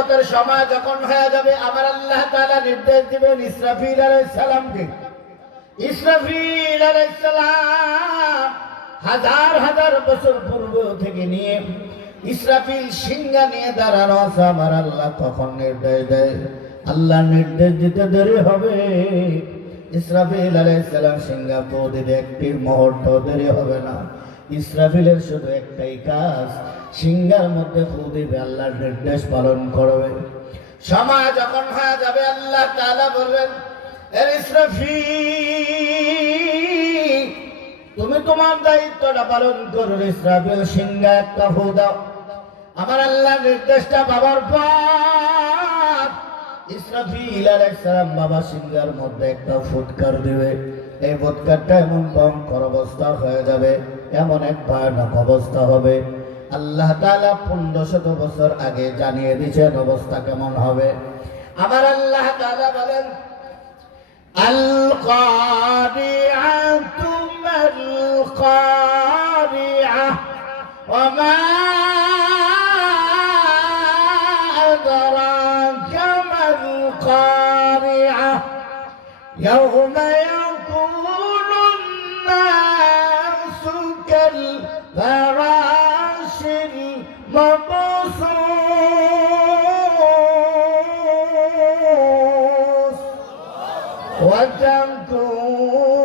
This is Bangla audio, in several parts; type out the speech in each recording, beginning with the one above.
কিয়ামতের সময় যখন হয়ে যাবে আমার আল্লাহ তাআলা নির্দেশ দিবেন ইসরাফিল আলাইহিস সালামকে। ইসরাফিল আলাইহিস সালাম হাজার হাজার বছর পূর্ব থেকে নিয়ে ইসরাফিল সিংহা নিয়ে দাঁড়ানো আছে। আমার আল্লাহ তখন নির্দেশ দেয়, আল্লাহ নির্দেশ দিতে দেরি হবে। ইসরাফিল আলাইহিস সালাম সিংহা ফু দিতে একটি মুহূর্ত দেরি হবে না। ইসরাফিলের শুধু একটাই কাজ, সিংহার মধ্যে ফু দিবে, আল্লাহর নির্দেশ পালন করবে। সময় যখন হয়ে যাবে আল্লাহ তাআলা বলবেন, এ ইসরাফিল তুমি তোমার দায়িত্বটা পালন করো। ইসরাফিল সিংহা একটা ফু দাও। আমার আল্লাহ নির্দেশটা পাওয়ার পর ইসরাফিল আলাইহিস সালাম বাবা সিংহার মধ্যে একটা ফুৎকার দিবে। এই ফুৎকারটা এমন ভয়ঙ্কর অবস্থা হয়ে যাবে, এমন এক ভয়ানক অবস্থা হবে, আল্লাহ তাআলা 1500 বছর আগে জানিয়ে দিয়েছেন অবস্থা কেমন হবে। আমার আল্লাহ তাআলা বলেন, আল কারিআতু মাল কারিআহ ওয়া মা আদরাকা মাল কারিআহ ইয়াওমা ইয়াকুনুন নাসু কাল ফারাশিল মাবসুস ওয়া তাকুনুল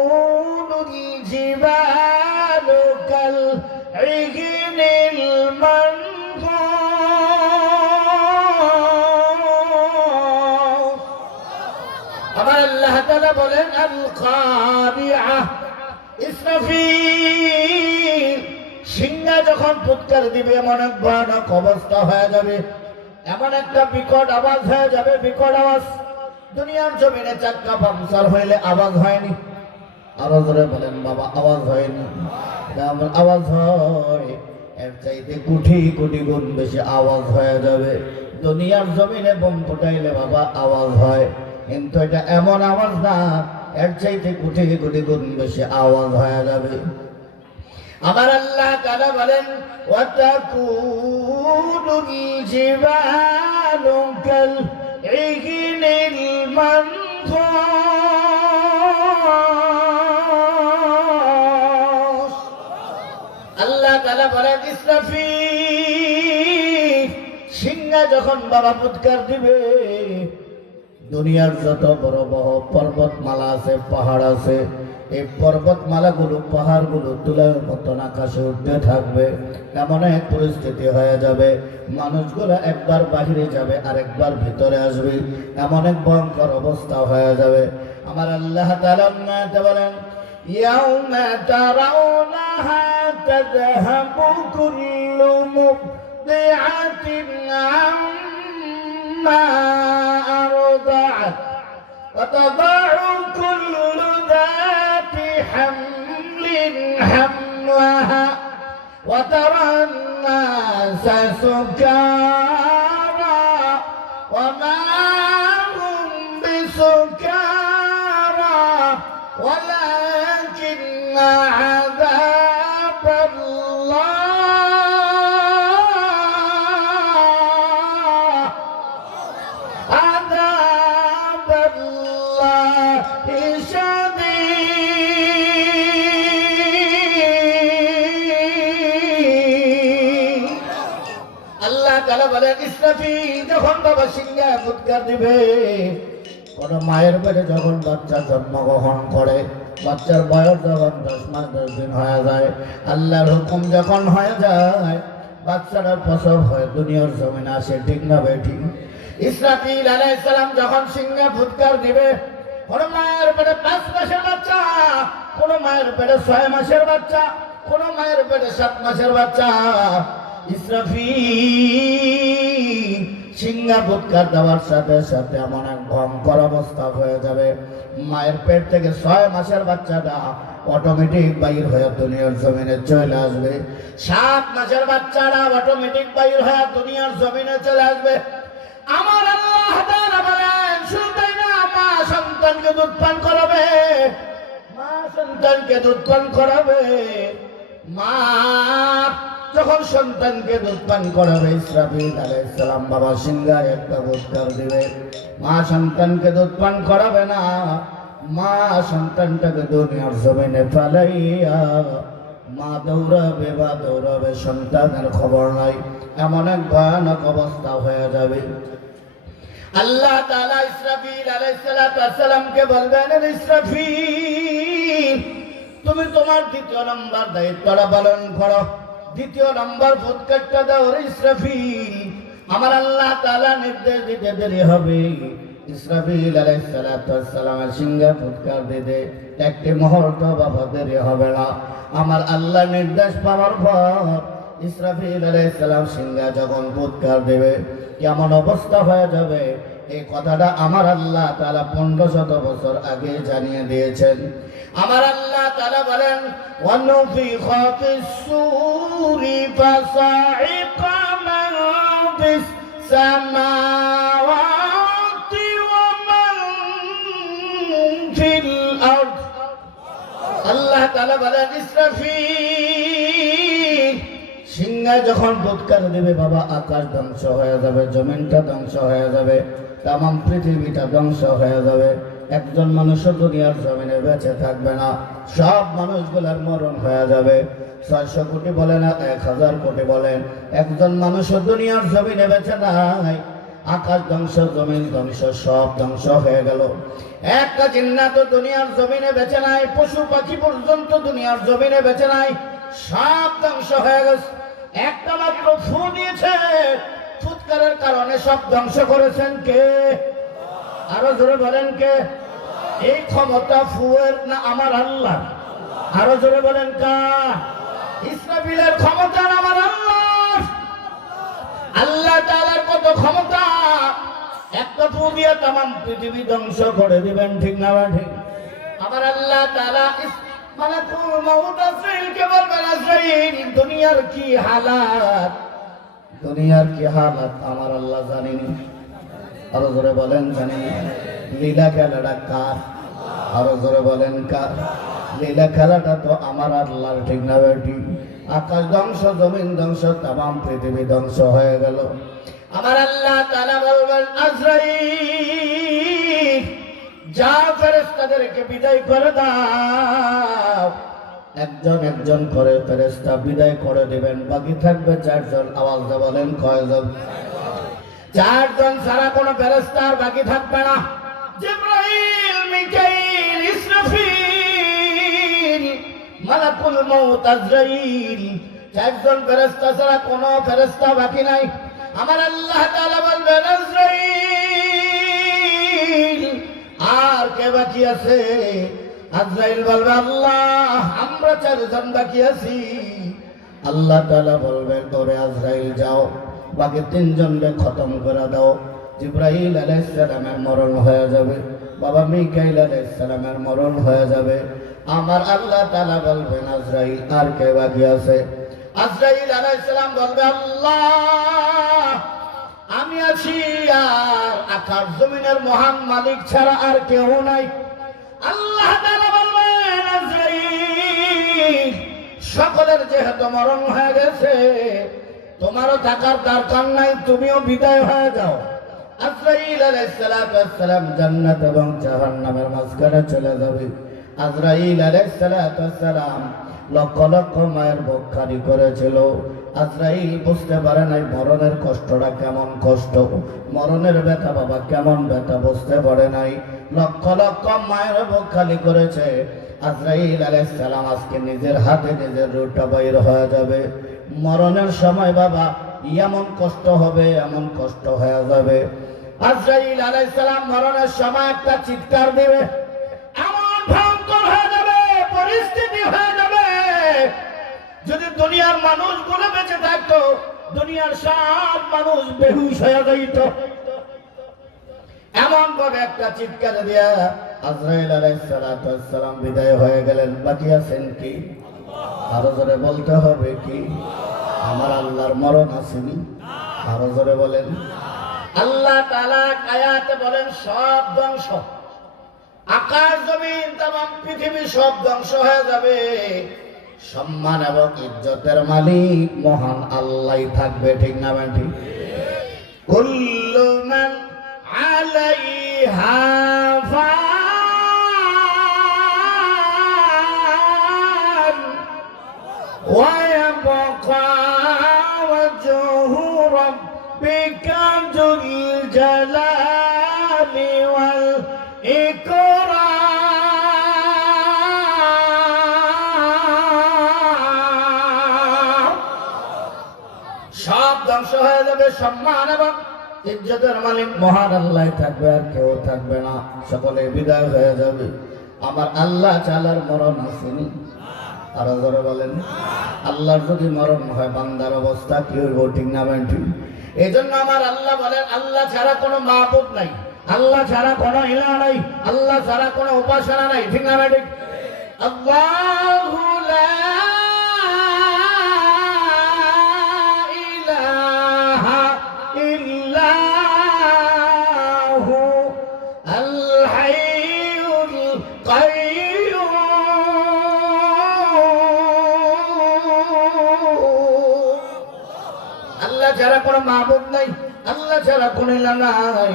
জিবালু কাল ইগনিল মানফুস। আমার আল্লাহ তাআলা বলেন, আল কারিআহ ইসরাফিল সিংহা যখন ফুৎকার দিবে এমন এক ভয়ানক অবস্থা হয়ে যাবে, এমন একটা বিকট আওয়াজ হয়ে যাবে, বিকট আওয়াজ। দুনিয়ার জমিনে চাক্কা পাংচার হইলে আওয়াজ হয়নি? আরো জোরে বলেন বাবা, আওয়াজ হয়নি? এমন আওয়াজ হয়, এর চাইতে কোটি কোটি গুণ বেশি আওয়াজ হয়ে যাবে। দুনিয়ার জমিনে বোম ফুটাইলে বাবা আওয়াজ হয়, কিন্তু এটা এমন আওয়াজ না, এর চাইতে কোটি কোটি গুণ বেশি আওয়াজ হয়ে যাবে। আমার আল্লাহ তাআলা বলেন, ওয়া তাকুনুল জিবালু কাল ইগনিল মানফুস। আল্লাহ তাআলা বলেন, ইসরাফিল সিংহা যখন বাবা ফুৎকার দিবে, দুনিয়ার যত বড় বড় পর্বতমালা আছে, পাহাড় আছে, এই পর্বতমালাগুলো পাহাড়গুলো তুলার মতন আকাশে উঠতে থাকবে। এমন এক পরিস্থিতি হয়ে যাবে, মানুষগুলো একবার বাহিরে যাবে আর একবার ভিতরে আসবে, এমন এক ভয়ঙ্কর অবস্থা হয়ে যাবে। আমার আল্লাহ তাআলা বলেন, ইয়াউমা তারাউনাহা তাযহাবু কুল্লু মুরদিআতিন আম্মা আরদাআত ওয়া তাদাউ কুল্লু যাতি হামলিন হামলাহা ওয়া তারান নাসা সুকারা ওয়া মা হুম বিসুকারা ওয়ালাকিন্না আযাবাল্লাহি শাদীদ। আল্লাহ তাআলা বলেন, ইসরাফিল যখন বাবা সিংহা ফুৎকার দিবে, কোন মায়ের পেটে যখন বাচ্চা জন্মগ্রহণ করে, বাচ্চার বয়স যখন 10 মাস 10 দিন হয়ে যায়, আল্লাহর হুকুম যখন হয়ে যায়, বাচ্চাটার প্রসব হয়, দুনিয়ার জমিনে আসে, ঠিক না বেঠিক? ইসরাফিল আলাইহিস সালাম যখন সিংহা ফুৎকার দিবে, কোন মায়ের পেটে 5 মাসের বাচ্চা, কোন মায়ের পেটে 6 মাসের বাচ্চা, কোন মায়ের পেটে 7 মাসের বাচ্চা, ইসরাফিল সিংহা ফুৎকার দেওয়ার সাথে সাথে এমন এক ভয়ঙ্কর অবস্থা হয়ে যাবে, মায়ের পেট থেকে 6 মাসের বাচ্চাটা অটোমেটিক বাইর হয়ে দুনিয়ার জমিনে চলে আসবে। 7 মাসের বাচ্চাটা অটোমেটিক বাইর হয়ে দুনিয়ার জমিনে চলে আসবে। আমার আল্লাহ তাআলা বলেন, শুনতেই না, মা সন্তানকে দুধ পান করাবে, মা সন্তানকে দুধ পান করাবে। মা যখন সন্তানকে দুধ পান করাবে ইসরাফিল আলাইহিস সালাম বাবা সিংহায় একটা ফুৎকার দিবে। মা সন্তানকে দুধ পান করাবে না, মা সন্তানটাকে দুনিয়ার জমিনে ফেলাইয়া মা দৌড়াবে বা দৌড়াবে, সন্তানের খবর নাই। এমন এক ভয়ানক অবস্থা হয়ে যাবে। আল্লাহ তাআলা ইসরাফিল আলাইহিস সালামকে বলবেন, ইসরাফিল তুমি তোমার দ্বিতীয় নম্বর দায়িত্বটা পালন করো, দ্বিতীয় নম্বর ফুৎকারটা দাও। ইসরাফিল আমার আল্লাহ তাআলা নির্দেশ দিতে দেরি হবে। ইসরাফিল আলাইহিস সালামের সিংহে ফুৎকার দিতে একটি মুহূর্ত বাবা দেরি হবে না। আমার আল্লাহ নির্দেশ পাওয়ার পর ইসরাফিল আলাইহিস সালাম সিংহে যখন ফুৎকার দেবে কেমন অবস্থা হয়ে যাবে, এই কথাটা আমার আল্লাহ তাআলা 1500 বছর আগে জানিয়ে দিয়েছেন। আমার আল্লাহ তাআলা বলেন, ওয়ানুফিখা ফিস-সূরি ফাসাইকা মান ফিস-সামাওয়াতি ওয়া মান ফিল আরদ। আল্লাহ তাআলা বলেন, ইসরাফিল সিংহে যখন ফুৎকার দেবে বাবা আকাশ ধ্বংস হয়ে যাবে, জমিনটা ধ্বংস হয়ে যাবে, তামাম পৃথিবীটা ধ্বংস হয়ে যাবে। একজন মানুষও দুনিয়ার জমিনে বেঁচে থাকবে না, সব মানুষগুলোর মরণ হয়ে যাবে। 600 কোটি বলেন আর 1000 কোটি বলেন, একজন মানুষও দুনিয়ার জমিনে বেঁচে নাই। আকাশ ধ্বংস, জমিন ধ্বংস, সব ধ্বংস হয়ে গেল। একটা জিন্নাত দুনিয়ার জমিনে বেঁচে নাই, পশু পাখি পর্যন্ত দুনিয়ার জমিনে বেঁচে নাই, সব ধ্বংস হয়ে গেছে। একটা মাত্র ফু দিয়েছে, ফুৎকারের কারণে সব ধ্বংস করেছেন কে? আরো জোরে বলেন কে? এই ক্ষমতা ফুয়ের না আমার আল্লাহ? আরো জোরে বলেন কার? ইসরাফিলের ক্ষমতা না আমার আল্লাহ? আল্লাহ তাআলার কত ক্ষমতা, একটা ফু দিয়ে তামাম পৃথিবী ধ্বংস করে দিবেন, ঠিক না ঠিক? আমার আল্লাহ তাআলা মালাকুল মউত আজরাইলকে বলবেন, আজরাইল দুনিয়ার কি হালাত, দুনিয়ার কি হালাত আমার আল্লাহ জানেন। আরো জোরে বলেন জানেন। লীলা খেলাটা কার? আরো জোরে বলেন কার? লীলা খেলাটা তো আমার আল্লাহর, ঠিক না বেটি? আকাশ ধ্বংস, জমিন ধ্বংস, তামাম পৃথিবী ধ্বংস হয়ে গেল। আমার আল্লাহ তাআলা বলবেন, আজরাইল যাও ফেরেশতাদেরকে বিদায় করে দাও। একজন একজন করে ফেরেশতা বিদায় করে দিবেন, বাকি থাকবে 4 জন। আওয়াজ দিয়ে বলেন কয়জন? 4 জন ছাড়া কোনো ফেরেশতা আর বাকি থাকবে না। জিবরাইল, মিকাইল, ইসরাফিল, মালাকুল মউত আজরাইল, 4 জন ফেরেশতা ছাড়া কোনো ফেরেশতা বাকি নাই। আমার আল্লাহ তাআলা বলবেন, আজরাইল আর কে বাকি আছে? আজরাইল বলবে, আল্লাহ আমরা 4 জন বাকি আছি। আল্লাহ তাআলা বলবেন, ওরে আজরাইল যাও, বাকি 3 জনকে খতম করে দাও। জিবরাইল আলাইহিস সালামের মরণ হয়ে যাবে, বাবা মিকাইল আলাইহিস সালামের মরণ হয়ে যাবে। আমার আল্লাহ তাআলা বলবেন, আজরাইল আর কে বাকি আছে? আজরাইল আলাইহিস সালাম বলবে, আল্লাহ আমি আছি, আর আকাশ জমিনের মহান মালিক ছাড়া আর কেউ নাই। আল্লাহ তাআলা বলবেন, আজরাইল সকলের যেহেতু মরণ হয়ে গেছে, তোমারও থাকার দরকার নাই, তুমিও বিদায় হয়ে যাও। আজরাইল আলাইহিস সালাম জান্নাত এবং জাহান্নামের মাঝখানে চলে যাবে। আজরাইল আলাইহিস সালাম লক্ষ লক্ষ মায়ের বুক খালি করেছিল। আজরাইল বুঝতে পারে নাই মরণের কষ্টটা কেমন কষ্ট, মরণের ব্যথা বাবা কেমন ব্যথা বুঝতে পারে নাই। লক্ষ লক্ষ মায়ের বুক খালি করেছে। আজরাইল আলাইহিস সালাম আজকে নিজের হাতে নিজের রূহটা বাইর হয়ে যাবে। মরণের সময় বাবা এমন কষ্ট হবে, এমন কষ্ট হয়ে যাবে। আজরাইল আলাইহিস সালাম মরণের সময় একটা চিৎকার দিবে, এমন ভয়ঙ্কর হয়ে যাবে, পরিস্থিতি হয়ে যাবে। যদি দুনিয়ার মানুষগুলো বেঁচে থাকতো, দুনিয়ার সব মানুষ বেহুশ হয়ে যাইত। এমন ভাবে একটা চিৎকার দিয়া আজরাইল আলাইহিস সালাম বিদায় হয়ে গেলেন। বাকি আছেন কি? আরো জোরে বলতে হবে কি? আমার আল্লাহর মরণ আসেনি? আরো জোরে বলেন। আল্লাহ তাআলা আয়াতে বলেন সব ধ্বংস, আকাশ জমিন তামাম পৃথিবী সব ধ্বংস হয়ে যাবে। সম্মান এবং ইজ্জতের মালিক মহান আল্লাহ থাকবে, ঠিক না ঠিক? কুল্লু মান আলাইহা ফান ওয়া ইয়াবকা ওয়াজহু রাব্বিকা যুল জালালি ওয়াল ইকরাম। সব ধ্বংস হয়ে যাবে, সম্মান এবং ইজ্জতের মালিক মহান আল্লাহ থাকবে, আর কেউ থাকবে না, সকলে বিদায় হয়ে যাবে। আমার আল্লাহ চালার মরণ আসেনি, আরো জোরে বলেন। আল্লাহর যদি মরণ হয় বান্দার অবস্থা কি হইব, ঠিক না ঠিক? এই জন্য আমার আল্লাহ বলেন, আল্লাহ ছাড়া কোনো মাবুদ নাই, আল্লাহ ছাড়া কোনো ইলাহ নাই, আল্লাহ ছাড়া কোনো উপাসনা নাই, ঠিক না ঠিক? আল্লাহু লা ইলাহা ইল্লাহু আল হাইয়ুল কাইয়্যুম। আল্লাহ ছাড়া কোনো মাবুদ নাই, আল্লাহ ছাড়া কোনো ইলাহ নাই,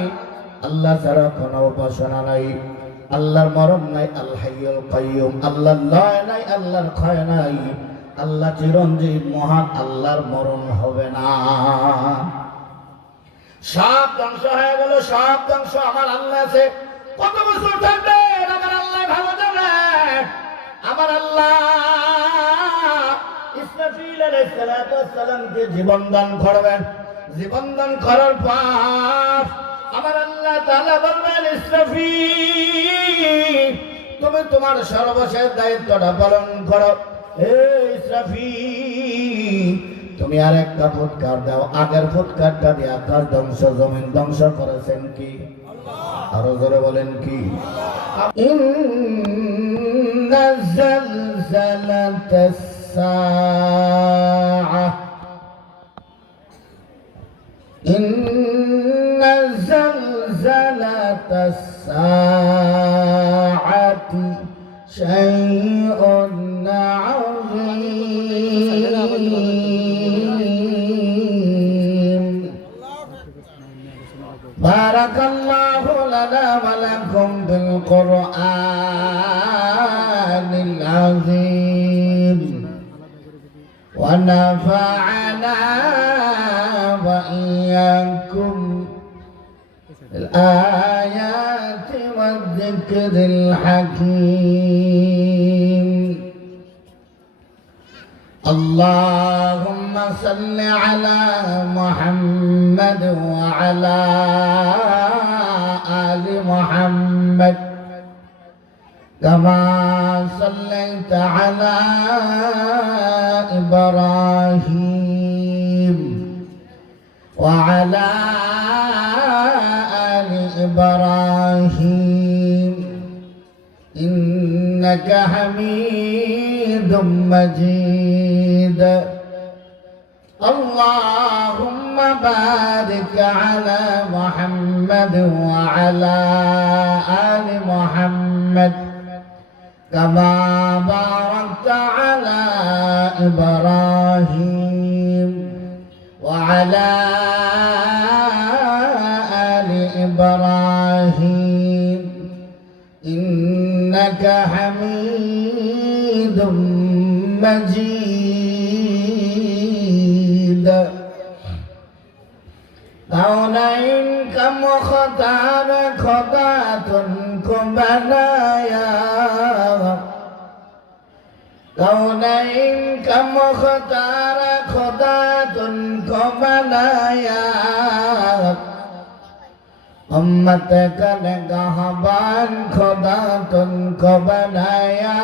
আল্লাহ ছাড়া কোনো উপাসনা নাই। আল্লাহর মরণ নাই, আল হাইয়ুল কাইয়্যুম, আল্লাহর লয় নাই, আল্লাহর ক্ষয় নাই, আল্লাহ চিরঞ্জীব মহান, আল্লাহর মরণ হবে না। সব ধ্বংস হয়ে গেল, সব ধ্বংস। আমার আল্লাহ আছে, কত বছর থাকবে আমার আল্লাহ ভালো জানে। আমার আল্লাহ ইসরাফিল আলাইহিস সালাতু ওয়াস সালামকে জীবন দান করবেন, জীবন দান করার পর আমার আল্লাহ তাআলা বলবেন, ইসরাফিল তুমি তোমার সর্বশেষ দায়িত্বটা পালন করো। ইসরাফিল তুমি আর একটা ফুৎকার দাও, আগের ফুৎকারটা দিয়ে আকাশ ধ্বংস, জমিন ধ্বংস করেছেন কি? আরো জোরে বলেন কি? ইন্না জালজালাতাস সাআ ইন্না জালজালাতাস সাআতি শাইউন আযীম। বারাকাল্লাহু লানা ওয়া লাকুম বিল কুরআনিল আযীম ওয়া নাফা'না ওয়া ইয়্যাকুম বিল আয়াতি ওয়ায যিকরিল হাকীম। اللهم صل على محمد وعلى آل محمد كما صليت على إبراهيم وعلى آل إبراهيم إنك حميد مجيد. اللهم بارك على محمد وعلى آل محمد كما باركت على إبراهيم وعلى آل إبراهيم إنك حميد مجيد. كونين كمختار خطاة كبنايا كونين كمختار خطاة كبنايا उम्मत का निगाहबान खुदा तुमको बनाया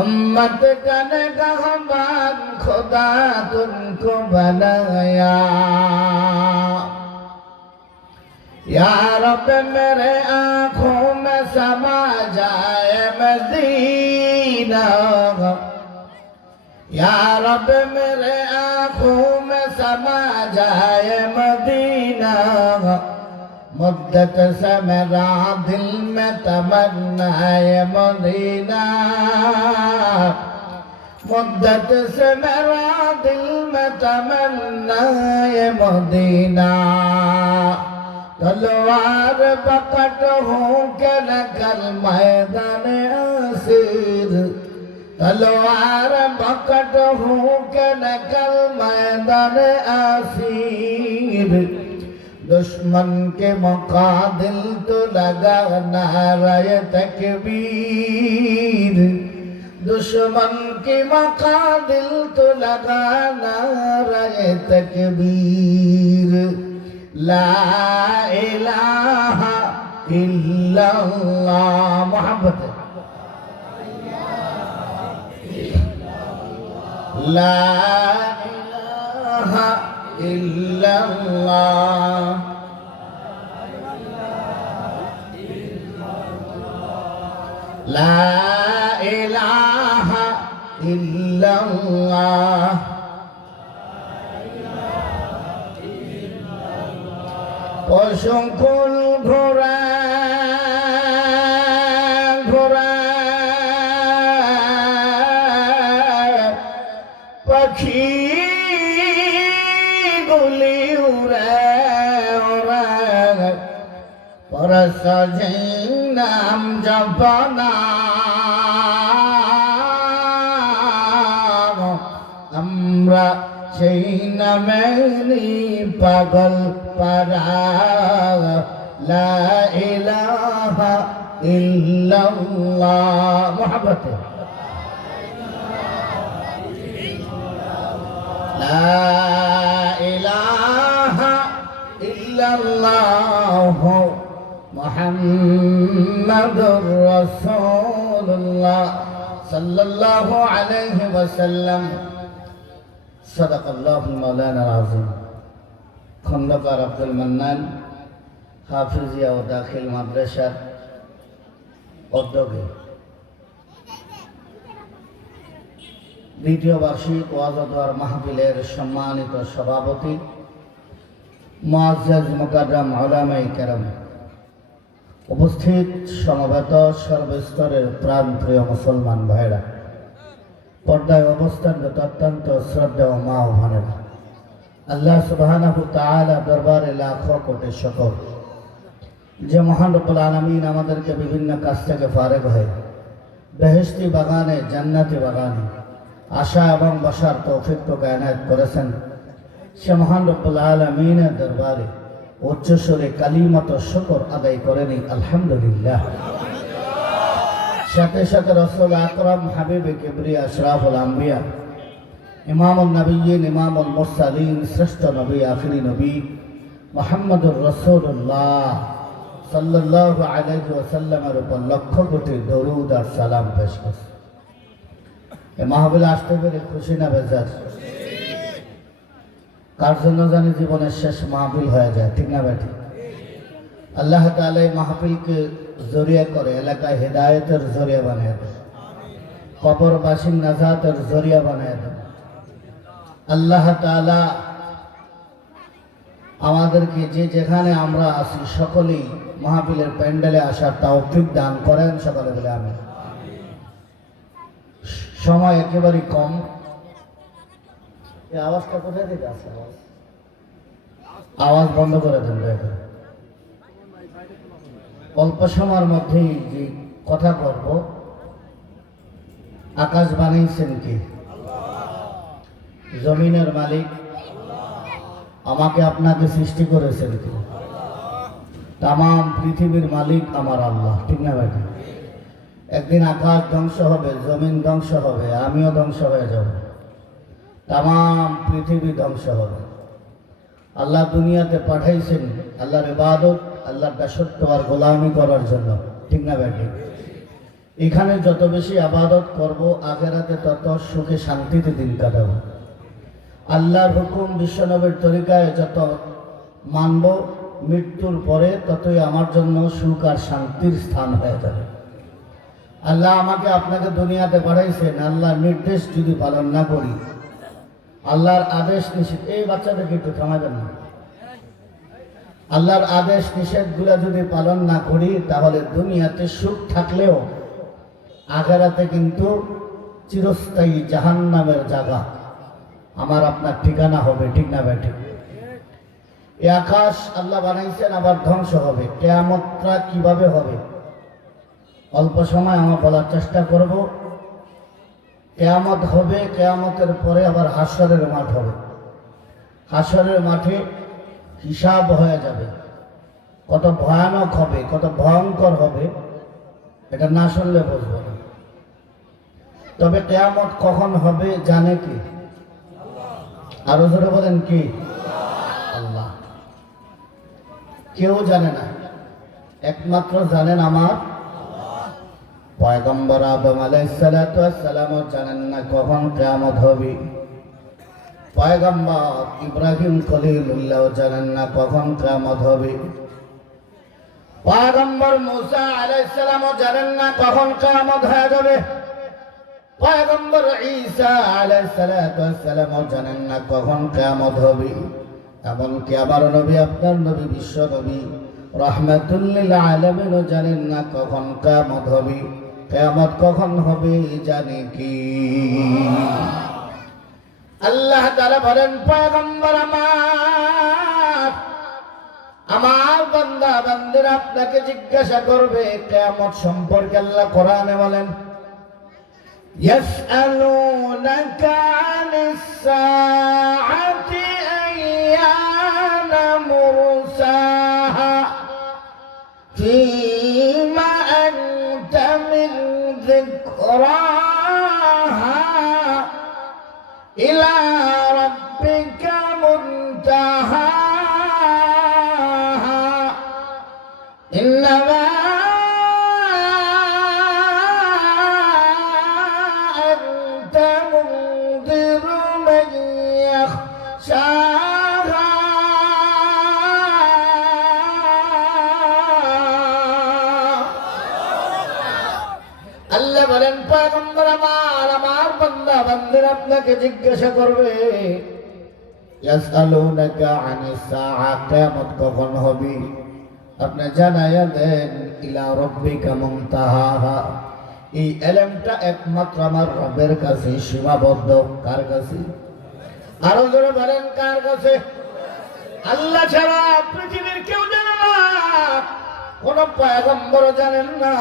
उम्मत का निगाहबान खुदा तुमको बनाया या रब मेरे आँखों में समा जाए मदीना या रब मेरे आँखों में समा जाए मदीना मुद्दत से मेरा दिल में तमन्ना है मदीना मुद्दत से मेरा दिल में तमन्ना है मदीना तलवार पकड़ हूँ के नकल मैदान असीर तलवार पकड़ हूँ के नकल मैदान असीर दुश्मन के मुकादिल तो लगा नारे तकबीर दुश्मन के मुकादिल तो लगा नारे तकबीर ला इलाहा इल्लल्लाह मोहब्बत ला इलाहा इल्लल्लाह ला इलाहा इल्लल्लाह অসংকুল ঘোরা ঘোরা পাখি গুলি উড়ে ওরা পরশ নাম জপনা আমরা সেই নামেরই পাগল পারা লা ইলাহা ইল্লাল্লাহ মোহাব্বত লা ইলাহা ইল্লাল্লাহ মুহাম্মাদুর রাসূলুল্লাহ সাল্লাল্লাহু আলাইহি ওয়াসাল্লাম সদাকাল্লাহুল মাওলানাল আযীম খন্দকার আব্দুল মান্নান হাফিজিয়া ও দাখিল মাদ্রাসার উদ্যোগে দ্বিতীয় বার্ষিক ওয়াজ ও দোয়ার মাহফিলের সম্মানিত সভাপতি মুআজ্জাজ মুকাররম উলামায়ে কেরাম উপস্থিত সমবেত সর্বস্তরের প্রাণপ্রিয় মুসলমান ভাইরা পর্দায় অবস্থানরত অত্যন্ত শ্রদ্ধেয় মা ও বোনেরা আল্লাহ সুবহানাহু তাআলা দরবারে লাখো কোটি শুকর যে মহান রব্বুল আলামিন আমাদেরকে বিভিন্ন কাজ থেকে ফারেগ হয়ে বেহেশতি বাগানে জান্নাতি বাগানে আশা এবং বসার তৌফিক তো এনায়েত করেছেন সে মহান রব্বুল আলামিনের দরবারে উচ্চস্বরে কালিমাত শুকর আদায় করে নিই আলহামদুলিল্লাহ সাথে সাথে রাসূল আকরাম হাবিবে কিবরিয়া আশরাফুল আম্বিয়া ইমামুন নবিয়্যিন ইমামুল মুরসালিন শ্রেষ্ঠ নবী আখিরি নবী মুহাম্মদুর রাসূলুল্লাহ সাল্লাল্লাহু আলাইহি ওয়াসাল্লামের উপর লক্ষ কোটি দরুদ আর সালাম পেশ করছি। এই মাহফিলে আসতে পেরে খুশি না বেজার? কার জন্য জানি জীবনের শেষ মাহফিল হয়ে যায়, ঠিক না বেটি? আল্লাহ তাআলা এই মাহফিলকে জরিয়া করে এলাকায় হেদায়েতের জরিয়া বানিয়ে দেন, কবরবাসীর নাজাতের জরিয়া বানিয়ে দেন। আল্লাহ তাআলা আমাদেরকে যে যেখানে আমরা আছি সকলেই মাহফিলের প্যান্ডেলে আসার তৌফিক দান করেন, সকলে বলে আমিন। সময় একেবারেই কম। এই আওয়াজটা কোথায় থেকে আসছে? আওয়াজ বন্ধ করে দেন দয়া করে। অল্প সময়ের মধ্যেই যে কথা বলব, আকাশ বানিয়েছেন কি? জমিনের মালিক আমাকে আপনাকে সৃষ্টি করেছেন কি? তাম পৃথিবীর মালিক আমার আল্লাহ, ঠিক না ভাই? একদিন আকাশ ধ্বংস হবে, জমিন ধ্বংস হবে, আমিও ধ্বংস হয়ে যাব, তাম পৃথিবী ধ্বংস হবে। আল্লাহ দুনিয়াতে পাঠাইছেন আল্লাহর ইবাদত, আল্লাহর দাসত্ব আর গোলামি করার জন্য, ঠিক না ভাই? এখানে যত বেশি ইবাদত করব, আখিরাতে তত সুখে শান্তিতে দিন কাটাবো। আল্লাহর হুকুম বিশ্বনবীর তরিকায় যত মানব, মৃত্যুর পরে ততই আমার জন্য সুখ আর শান্তির স্থান হয়ে যাবে। আল্লাহ আমাকে আপনাকে দুনিয়াতে পাঠাইছেন, আল্লাহর নির্দেশ যদি পালন না করি, আল্লাহর আদেশ নিষেধ, এই বাচ্চাদেরকে একটু থামাবেন না, আল্লাহর আদেশ নিষেধগুলো যদি পালন না করি তাহলে দুনিয়াতে সুখ থাকলেও আখিরাতে কিন্তু চিরস্থায়ী জাহান্নামের জায়গা আমার আপনার ঠিকানা হবে, ঠিক না বেঠিক? এই আকাশ আল্লাহ বানাইছেন, আবার ধ্বংস হবে। কিয়ামতটা কিভাবে হবে অল্প সময় আমরা বলার চেষ্টা করব। কিয়ামত হবে, কিয়ামতের পরে আবার হাসরের মাঠ হবে। হাসরের মাঠে হিসাব হয়ে যাবে, কত ভয়ানক হবে, কত ভয়ঙ্কর হবে, এটা না শুনলে বুঝবো না। তবে কিয়ামত কখন হবে জানে কি? আরো জোরে বলেন কি? আল্লাহ। কেউ জানে না, একমাত্র জানেন আমার পয়গম্বর আদম আলাইহিস সালাতু ওয়াস সালাম জানেন না কখন কিয়ামত হবে। পয়গম্বর ইব্রাহিম খলিলুল্লাহ জানেন না কখন কিয়ামত হবে। পয়গম্বর মুসা আলাইহিস সালাম জানেন না কখন কিয়ামত হয়ে যাবে। পয়গম্বর ঈসা আলাইহিস সালাতু ওয়াস সালাম জানেন না কখন কিয়ামত হবে। এমনকি আমার নবী, আপনার নবী, বিশ্ব নবী রাহমাতুল লিল আলামিন জানেন না কখন কিয়ামত হবে। কিয়ামত কখন হবে জানে কি? আল্লাহ তাআলা বলেন, পয়গম্বর আমার বান্দা বান্দিরা আপনাকে জিজ্ঞাসা করবে কিয়ামত সম্পর্কে। আল্লাহ কোরআনে বলেন, ইয়াসআলুনাকা আনিস সাআতি আইয়ানা মুরসাহা ফীমা আনতা মিন যিকরাহা ইলা রাব্বিকা মুনতাহাহা ইন্নামা আনতা মুনযিরু মান ইয়াখশাহা। আল্লাহ বলেন, পয়গম্বর আমার বান্দা বান্দিরা আপনাকে জিজ্ঞাসা করবে, ইয়াসআলুনাকা আনিস সাআ, কিয়ামত কখন হবে আপনি জানায়া দেন। ইলা রাব্বিকা মুনতাহাহা, এই এলেমটা একমাত্র আমার রবের কাছে সীমাবদ্ধ। কার কাছে? আরো জোরে বলেন, কার কাছে? আল্লাহ ছাড়া পৃথিবীর কেউ জানে না, কোন পয়গম্বর জানেন না,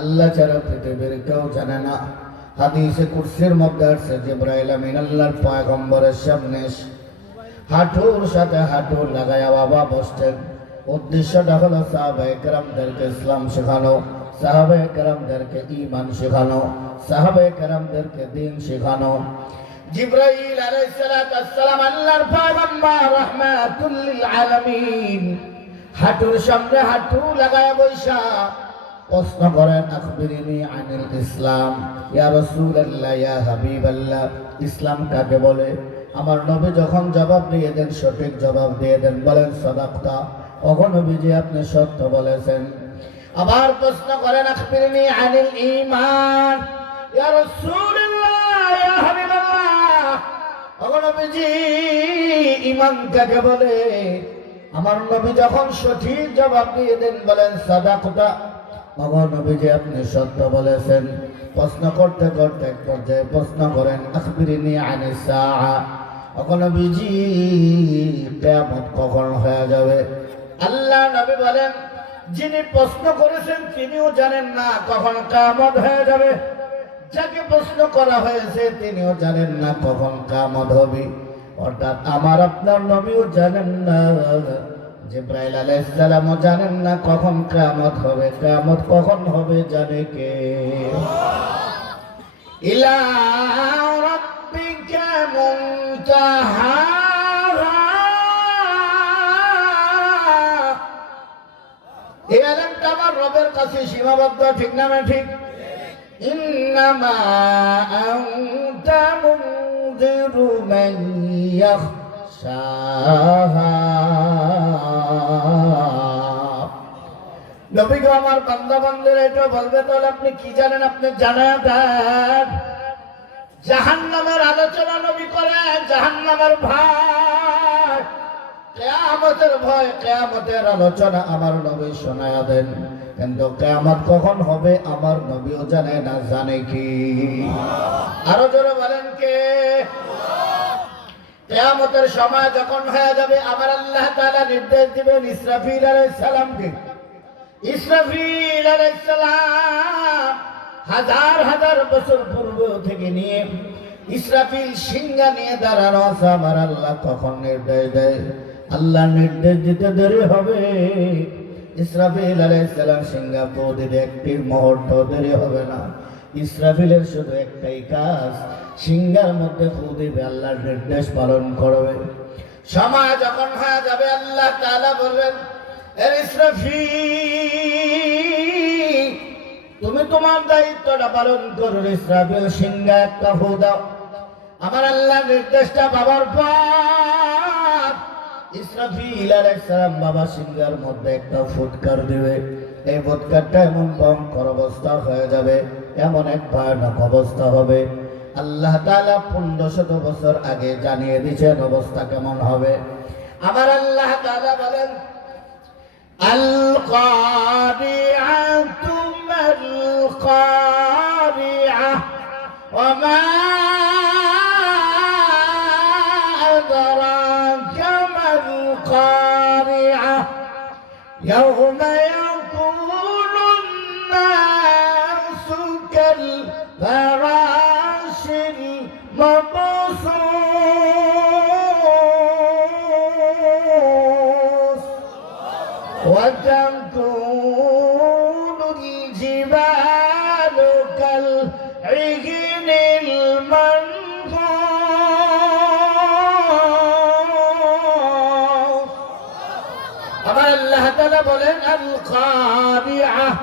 আল্লাহ ছাড়া পৃথিবীর কেউ জানে না। হাদিসে কুরসির মধ্যে আছে, জিবরাইল আমিন আল্লাহর পয়গম্বরের সামনে হাঁটুর সাথে হাঁটু লাগায়া বাবা বসতেন। উদ্দেশ্যটা হলো সাহাবায়ে কেরামদেরকে ইসলাম শেখানো, সাহাবায়ে কেরামদেরকে ঈমান শেখানো, সাহাবায়ে কেরামদেরকে দ্বীন শেখানো। জিবরাইল আলাইহিস সালাতু ওয়াস সালাম আল্লাহর পয়গম্বর রাহমাতুল লিল আলামিন হাঁটুর সামনে হাঁটু লাগায়া বৈশা প্রশ্ন করেন, আখবিরিনি আনিল ইসলাম, ইয়া রাসূলুল্লাহ, ইয়া হাবিবাল্লাহ, ইসলাম কাকে বলে? আমার নবী যখন জবাব দিয়ে দেন, সঠিক জবাব দিয়ে দেন, বলেন সাদাকতা, ওগো নবীজি আপনি সত্য বলেছেন। আবার প্রশ্ন করেন, আখবিরিনি আনিল ঈমান, ইয়া রাসূলুল্লাহ, ইয়া হাবিবাল্লাহ, ওগো নবীজি ঈমান কাকে বলে? আমার নবী যখন সঠিক জবাব দিয়ে দেন, বলেন সাদাকতা, ওগো নবীজি আপনি সত্য বলেছেন। প্রশ্ন করতে করতে এক পর্যায়ে প্রশ্ন করেন, আখবিরিনি আনিস সাআ, ওগো নবীজি কিয়ামত কখন হয়ে যাবে? আল্লাহ নবী বলেন, যিনি প্রশ্ন করেছেন তিনিও জানেন না কখন কিয়ামত হয়ে যাবে, যাকে প্রশ্ন করা হয়েছে তিনিও জানেন না কখন কিয়ামত হবে। অর্থাৎ আমার আপনার নবীও জানেন না, জিবরাইল আলাইহিস সালামও জানেন না কখন কিয়ামত হবে। কিয়ামত কখন হবে জানে কে? ইলা রাব্বিকা মুনতাহাহা, এই আলেমটা আমার রবের কাছে সীমাবদ্ধ, ঠিক না? ঠিক। ইন্নামা আনতা মুনযিরু মান ইয়াখশাহা। নবী গো, আমার বান্দা বান্দারা এটা বলবে, তাহলে আপনি কি জানেন? আপনি জানেন জাহান্নামের আলোচনা নবী করেন, জাহান্নামের ভাই কিয়ামতের ভয়, কিয়ামতের আলোচনা আমার নবী শোনায়া দেন, কিন্তু কিয়ামত কখন হবে আমার নবীও জানে না। জানে কি? আরো জোরে বলেন কে? কিয়ামতের সময় যখন হয়ে যাবে আমার আল্লাহ তাআলা নির্দেশ দিবেন ইসরাফিল আলাইহিস সালামকে। ইসরাফিল আলাইহিস সালাম হাজার হাজার বছর পূর্ব থেকে নিয়ে ইসরাফিল সিংহা নিয়ে দাঁড়ানো আছে। আমার আল্লাহ কখন নির্দেশ দেয়? আল্লাহ নির্দেশ দিতে দেরি হবে। ইসরাফিল আলাইহিস সালাম সিংহা ফু দিতে একটি মুহূর্ত দেরি হবে না। ইসরাফিলের শুধু একটাই কাজ, সিংহার মধ্যে ফু দিবে, আল্লাহর নির্দেশ পালন করবে। সময় যখন হয়ে যাবে আল্লাহ তাআলা বলবেন, এ ইসরাফিল, তুমি তোমার দায়িত্বটা পালন করো। ইসরাফিল সিংহা একটা ফু দাও। আমার আল্লাহর নির্দেশটা বাবার পর ইসরাফিল আলাইহিস সালাম বাবা সিংহার মধ্যে একটা ফুৎকার দিবে। এই ফুৎকারটা এমন ভয়ঙ্কর অবস্থা হয়ে যাবে, এমন এক ভয়ানক অবস্থা হবে। আল্লাহ তাআলা 1500 বছর আগে জানিয়ে দিয়েছেন অবস্থা কেমন হবে। আমার আল্লাহ তাআলা বলেন, আল কারিআতু মাল কারিআহ ওয়া মা আদরাকা মাল কারিআহ ইয়াওমা ইয়াকুনুন নাসু কাল ফারাশিল মাবসুস وتكون الجبال كالعهن المنفوش আমার আল্লাহ তাআলা বলেন আল কারিআহ।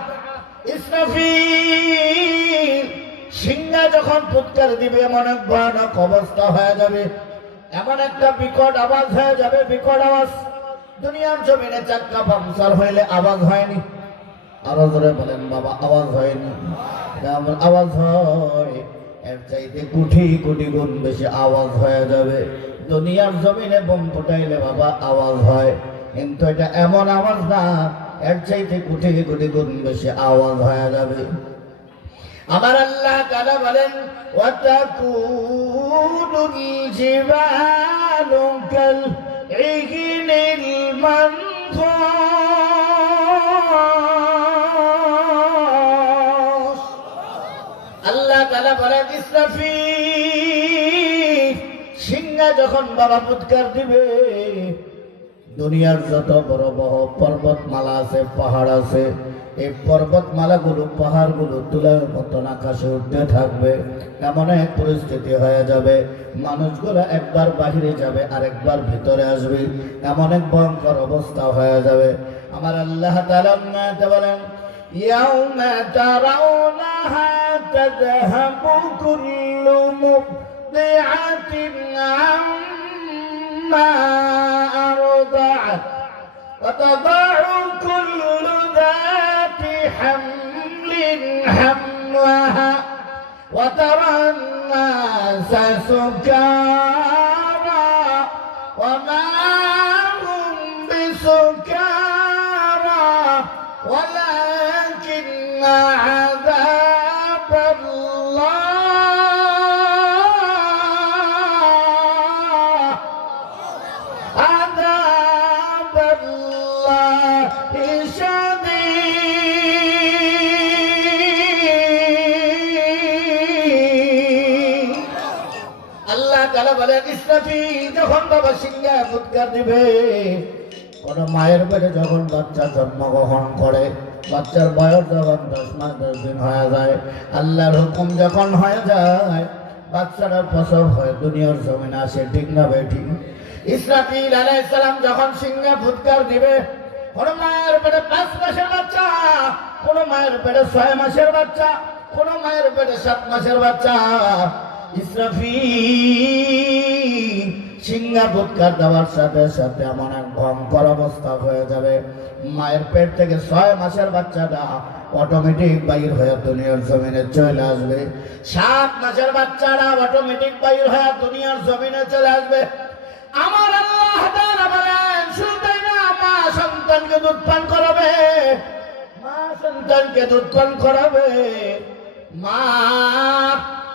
ইসরাফিল সিংহা যখন ফুৎকার দিবে এমন এক ভয়ানক অবস্থা হয়ে যাবে, এমন একটা বিকট আওয়াজ হয়ে যাবে, বিকট আওয়াজ। দুনিয়ার জমিনে চাক্কা পাংচার হইলে আওয়াজ হয়নি? আরো জোরে বলেন বাবা, আওয়াজ হয়নি? এমন আওয়াজ হয়, এর চাইতে কোটি কোটি গুণ বেশি আওয়াজ হয়ে যাবে। দুনিয়ার জমিনে বোম ফুটাইলে বাবা আওয়াজ হয়, কিন্তু এটা এমন আওয়াজ না, এর চাইতে কোটি কোটি গুণ বেশি আওয়াজ হয়ে যাবে। আমার আল্লাহ তাআলা বলেন, ওয়াতাকুনুল জিবালু কাল ইগনিল মানফুস। আল্লাহ তাআলা বলেন ইসরাফিল সিংহা যখন বাবা ফুৎকার দিবে, দুনিয়ার যত বড় বড় পর্বতমালা আছে, পাহাড় আছে, এই পর্বতমালাগুলো পাহাড়গুলো তুলার মতন আকাশে উঠতে থাকবে। এমন এক পরিস্থিতি হয়ে যাবে, মানুষগুলো একবার বাহিরে যাবে আর একবার ভিতরে আসবে, এমন এক ভয়ঙ্কর অবস্থা হয়ে যাবে। আমার আল্লাহ তাআলা বলেন, ইয়াউমা তারাউনাহা তাযহাবু কুল্লু মুরদিআতিন আম্মা আরদাআত ওয়া তাদাউ কুল্লু যাতি হামলিন হামলাহা ওয়া তারান নাসা সুকারা ওয়া মা হুম বিসুকারা ওয়ালাকিন্না আযাবাল্লাহি শাদীদ। আল্লাহ তাআলা বলেন ইসরাফিল যখন বাবা সিংহা ফুৎকার দিবে, কোন মায়ের পেটে যখন বাচ্চা জন্মগ্রহণ করে, বাচ্চার বয়স যখন 10 মাস 10 দিন হয়ে যায়, আল্লাহর হুকুম যখন হয়ে যায়, বাচ্চাটার প্রসব হয়, দুনিয়ার জমিনে আসে, ঠিক না বেঠিক? ইসরাফিল আলাইহিস সালাম যখন সিংহা ফুৎকার দিবে, কোন মায়ের পেটে 5 মাসের বাচ্চা, কোন মায়ের পেটে 6 মাসের বাচ্চা, কোন মায়ের পেটে 7 মাসের বাচ্চা, ইসরাফিল সিংহা ফুৎকার দেওয়ার সাথে সাথে এমন এক ভয়ঙ্কর অবস্থা হয়ে যাবে, মায়ের পেট থেকে 6 মাসের বাচ্চাটা অটোমেটিক বাইর হয়ে দুনিয়ার জমিনে চলে আসবে। 7 মাসের বাচ্চাটা অটোমেটিক বাইর হয়ে দুনিয়ার জমিনে চলে আসবে। আমার আল্লাহ তাআলা বলেন দুধ পান করাবে, মা সন্তানকে দুধ পান করাবে। মা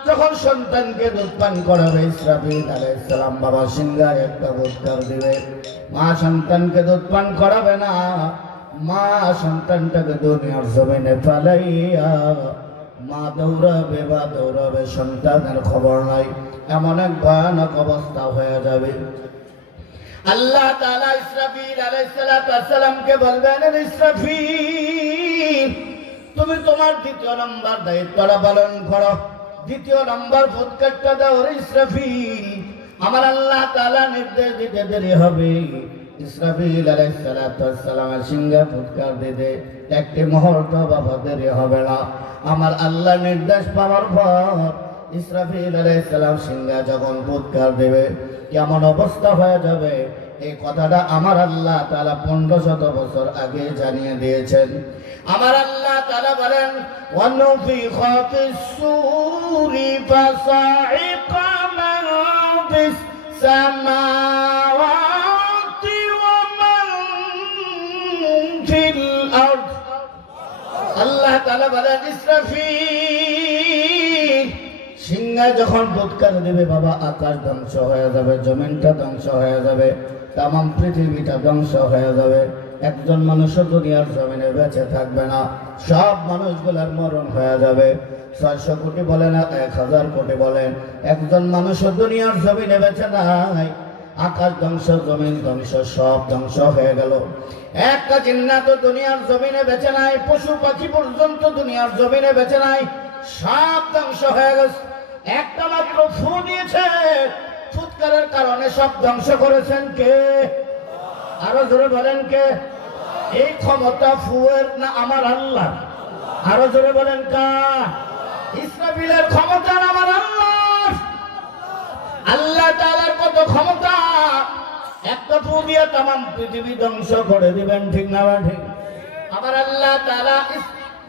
যখন সন্তানকে দুধ পান করাবে, ইসরাফিল আলাইহিস সালাম বাবা সিংহায় একটা ফুৎকার দিবে। মা সন্তানকে দুধ পান করাবে না, মা সন্তানটাকে দুনিয়ার জমিনে ফেলাইয়া মা দৌড়াবে বা দৌড়াবে, সন্তানের খবর নাই। এমন এক ভয়ানক অবস্থা হয়ে যাবে। আল্লাহ তাআলা ইসরাফিল আলাইহিস সালামকে বলবেন, ইসরাফিল তুমি তোমার দ্বিতীয় নম্বর দায়িত্বটা পালন করো, দ্বিতীয় নম্বর ফুৎকারটা দাও। ইসরাফিল আমার আল্লাহ তাআলা নির্দেশ দিতে দেরি হবে। ইসরাফিল আলাইহিস সালামের সিংহে ফুৎকার দিতে একটি মুহূর্ত বাবা দেরি হবে না। আমার আল্লাহ নির্দেশ পাওয়ার পর ইসরাফিল আলাইহিস সালাম সিংহে যখন ফুৎকার দেবে, কেমন অবস্থা হয়ে যাবে এই কথাটা আমার আল্লাহ তাআলা 1500 বছর আগে জানিয়ে দিয়েছেন। আমার আল্লাহ তাআলা বলেন, ওয়ানুফিখা ফিস-সূরি ফাসা'iqa মান ফিস সামাওয়াতি ওয়া মান ফিল আরদ। আল্লাহ তাআলা বলেন, ইসরাফিল সিংহে যখন ফুৎকার দেবে বাবা, আকাশ ধ্বংস হয়ে যাবে, জমিনটা ধ্বংস হয়ে যাবে, তামাম পৃথিবীটা ধ্বংস হয়ে যাবে। একজন মানুষ দুনিয়ার জমিনে বেঁচে থাকবে না, সব মানুষগুলোর মরণ হয়ে যাবে। 600 কোটি বলেন, 1000 কোটি বলেন, একজন মানুষ দুনিয়ার জমিনে বেঁচে নাই। আকাশ ধ্বংস, জমিন ধ্বংস, সব ধ্বংস হয়ে গেল। একটা জিন্নাত দুনিয়ার জমিনে বেঁচে নাই, পশু পাখি পর্যন্ত দুনিয়ার জমিনে বেঁচে নাই, সব ধ্বংস হয়ে গেছে। একটা মাত্র ফু দিয়েছে, ফুৎকারের কারণে সব ধ্বংস করেছেন কে? আরো জোরে বলেন কে? এই ক্ষমতা ফুয়ের না আমার আল্লাহ? আরো জোরে বলেন কার? ইসরাফিলের ক্ষমতা না আমার আল্লাহ? আল্লাহ তাআলার কত ক্ষমতা, একটা ফু দিয়ে তামাম পৃথিবী ধ্বংস করে দিবেন, ঠিক না ঠিক? আমার আল্লাহ তাআলা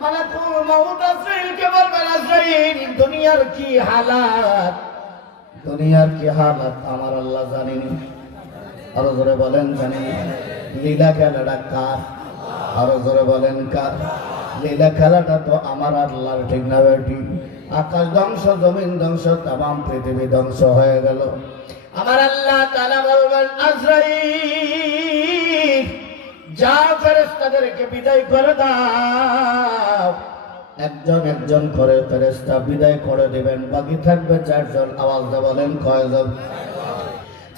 মালাকুল মউত আজরাইলকে বলবেন, আজরাইল দুনিয়ার কি হালাত, দুনিয়ার কি হালাত আমার আল্লাহ জানেন। আরো জোরে বলেন জানেন। লীলা খেলাটা কার? আরো জোরে বলেন কার? লীলা খেলাটা তো আমার আল্লাহর, ঠিক না বেটি? আকাশ ধ্বংস, জমিন ধ্বংস, তামাম পৃথিবী ধ্বংস হয়ে গেল। আমার আল্লাহ তাআলা বলবেন, আজরাইল যা ফেরেশতাদেরকে বিদায় করে দাও। একজন একজন করে ফেরেশতা বিদায় করে দিবেন, বাকি থাকবে 4 জন। আওয়াজ দিয়ে বলেন কয়জন?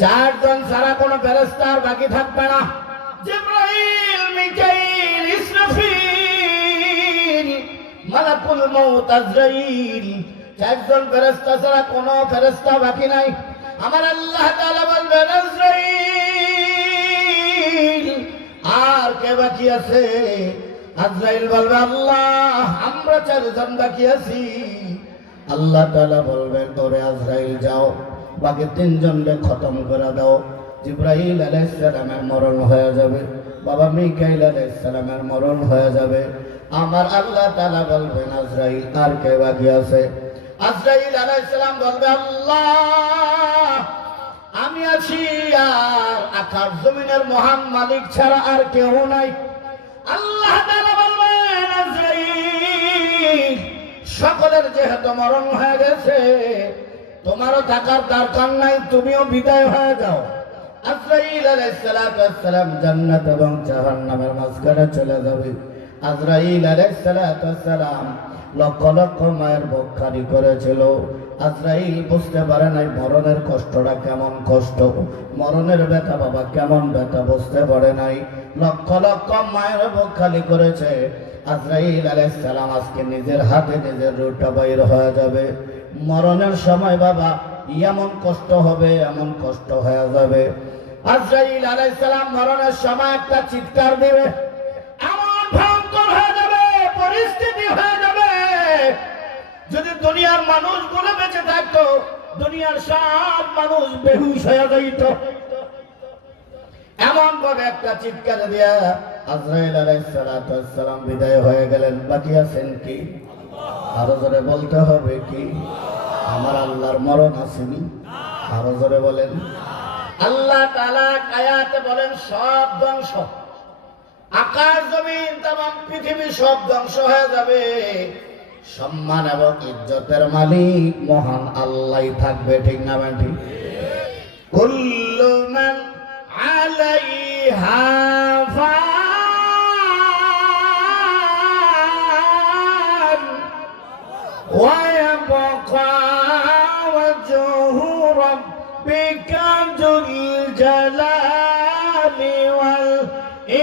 4 জন ছাড়া কোনো ফেরেশতা আর বাকি থাকবে না। জিবরাইল, মিকাইল, ইসরাফিল, মালাকুল মউত আজরাইল, 4 জন ফেরেশতা ছাড়া কোনো ফেরেশতা বাকি নাই। আমার আল্লাহ তাআলা বলবেন, আজরাইল আর কে বাকি আছে? আজরাইল বলবে, আল্লাহ আমরা 4 জন বাকি আছি। আল্লাহ তাআলা বলবেন, ওরে আজরাইল যাও, বাকি 3 জনকে খতম করে দাও। জিবরাইল আলাইহিস সালামের মরণ হয়ে যাবে, বাবা মিকাইল আলাইহিস সালামের মরণ হয়ে যাবে। আমার আল্লাহ তাআলা বলবেন, আজরাইল আর কে বাকি আছে? আজরাইল আলাইহিস সালাম বলবে, আল্লাহ আমি আছি, আর আকাশ জমিনের মহান মালিক ছাড়া আর কেউ নাই। আল্লাহ তাআলা বলবেন, আজরাইল সকলের যেহেতু মরণ হয়ে গেছে, তোমারও থাকার দরকার নাই, তুমিও বিদায় হয়ে যাও। আজরাইল আলাইহিস সালাম জান্নাত এবং জাহান্নামের মাঝখানে চলে যাবে। আজরাইল আলাইহিস সালাম লক্ষ লক্ষ মায়ের বুক খালি করেছিল। আজরাইল বুঝতে পারে নাই মরণের কষ্টটা কেমন কষ্ট, মরণের ব্যথা বাবা কেমন ব্যথা বুঝতে পারে নাই। লক্ষ লক্ষ মায়ের বুক খালি করেছে। আজরাইল আলাইহিস সালাম আজকে নিজের হাতে নিজের রূহটা বাইর হয়ে যাবে। মরণের সময় বাবা এমন কষ্ট হবে, এমন কষ্ট হয়ে যাবে। আজরাইল আলাইহিস সালাম মরণের সময় একটা চিৎকার দিবে, এমন ভয়ঙ্কর হয়ে যাবে, পরিস্থিতি হয়ে যাবে। যদি দুনিয়ার মানুষগুলো বেঁচে থাকতো, দুনিয়ার সব মানুষ বেহুশ হয়ে যাইত। এমন ভাবে একটা চিৎকার দিয়া আজরাইল আলাইহিস সালাম বিদায় হয়ে গেলেন। বাকি আছেন কি? আরো জোরে বলতে হবে কি? আমার আল্লাহর মরণ আসেনি? আরো জোরে বলেন। আল্লাহ তাআলা আয়াতে বলেন সব ধ্বংস, আকাশ জমিন তামাম পৃথিবী সব ধ্বংস হয়ে যাবে, সম্মান এবং ইজ্জতের মালিক মহান আল্লাহই থাকবে। ঠিক না ঠিক? কুল্লু মান আলাইহা ফান ওয়া ইয়াবকা ওয়াজহু রাব্বিকা যুল জালালি ওয়াল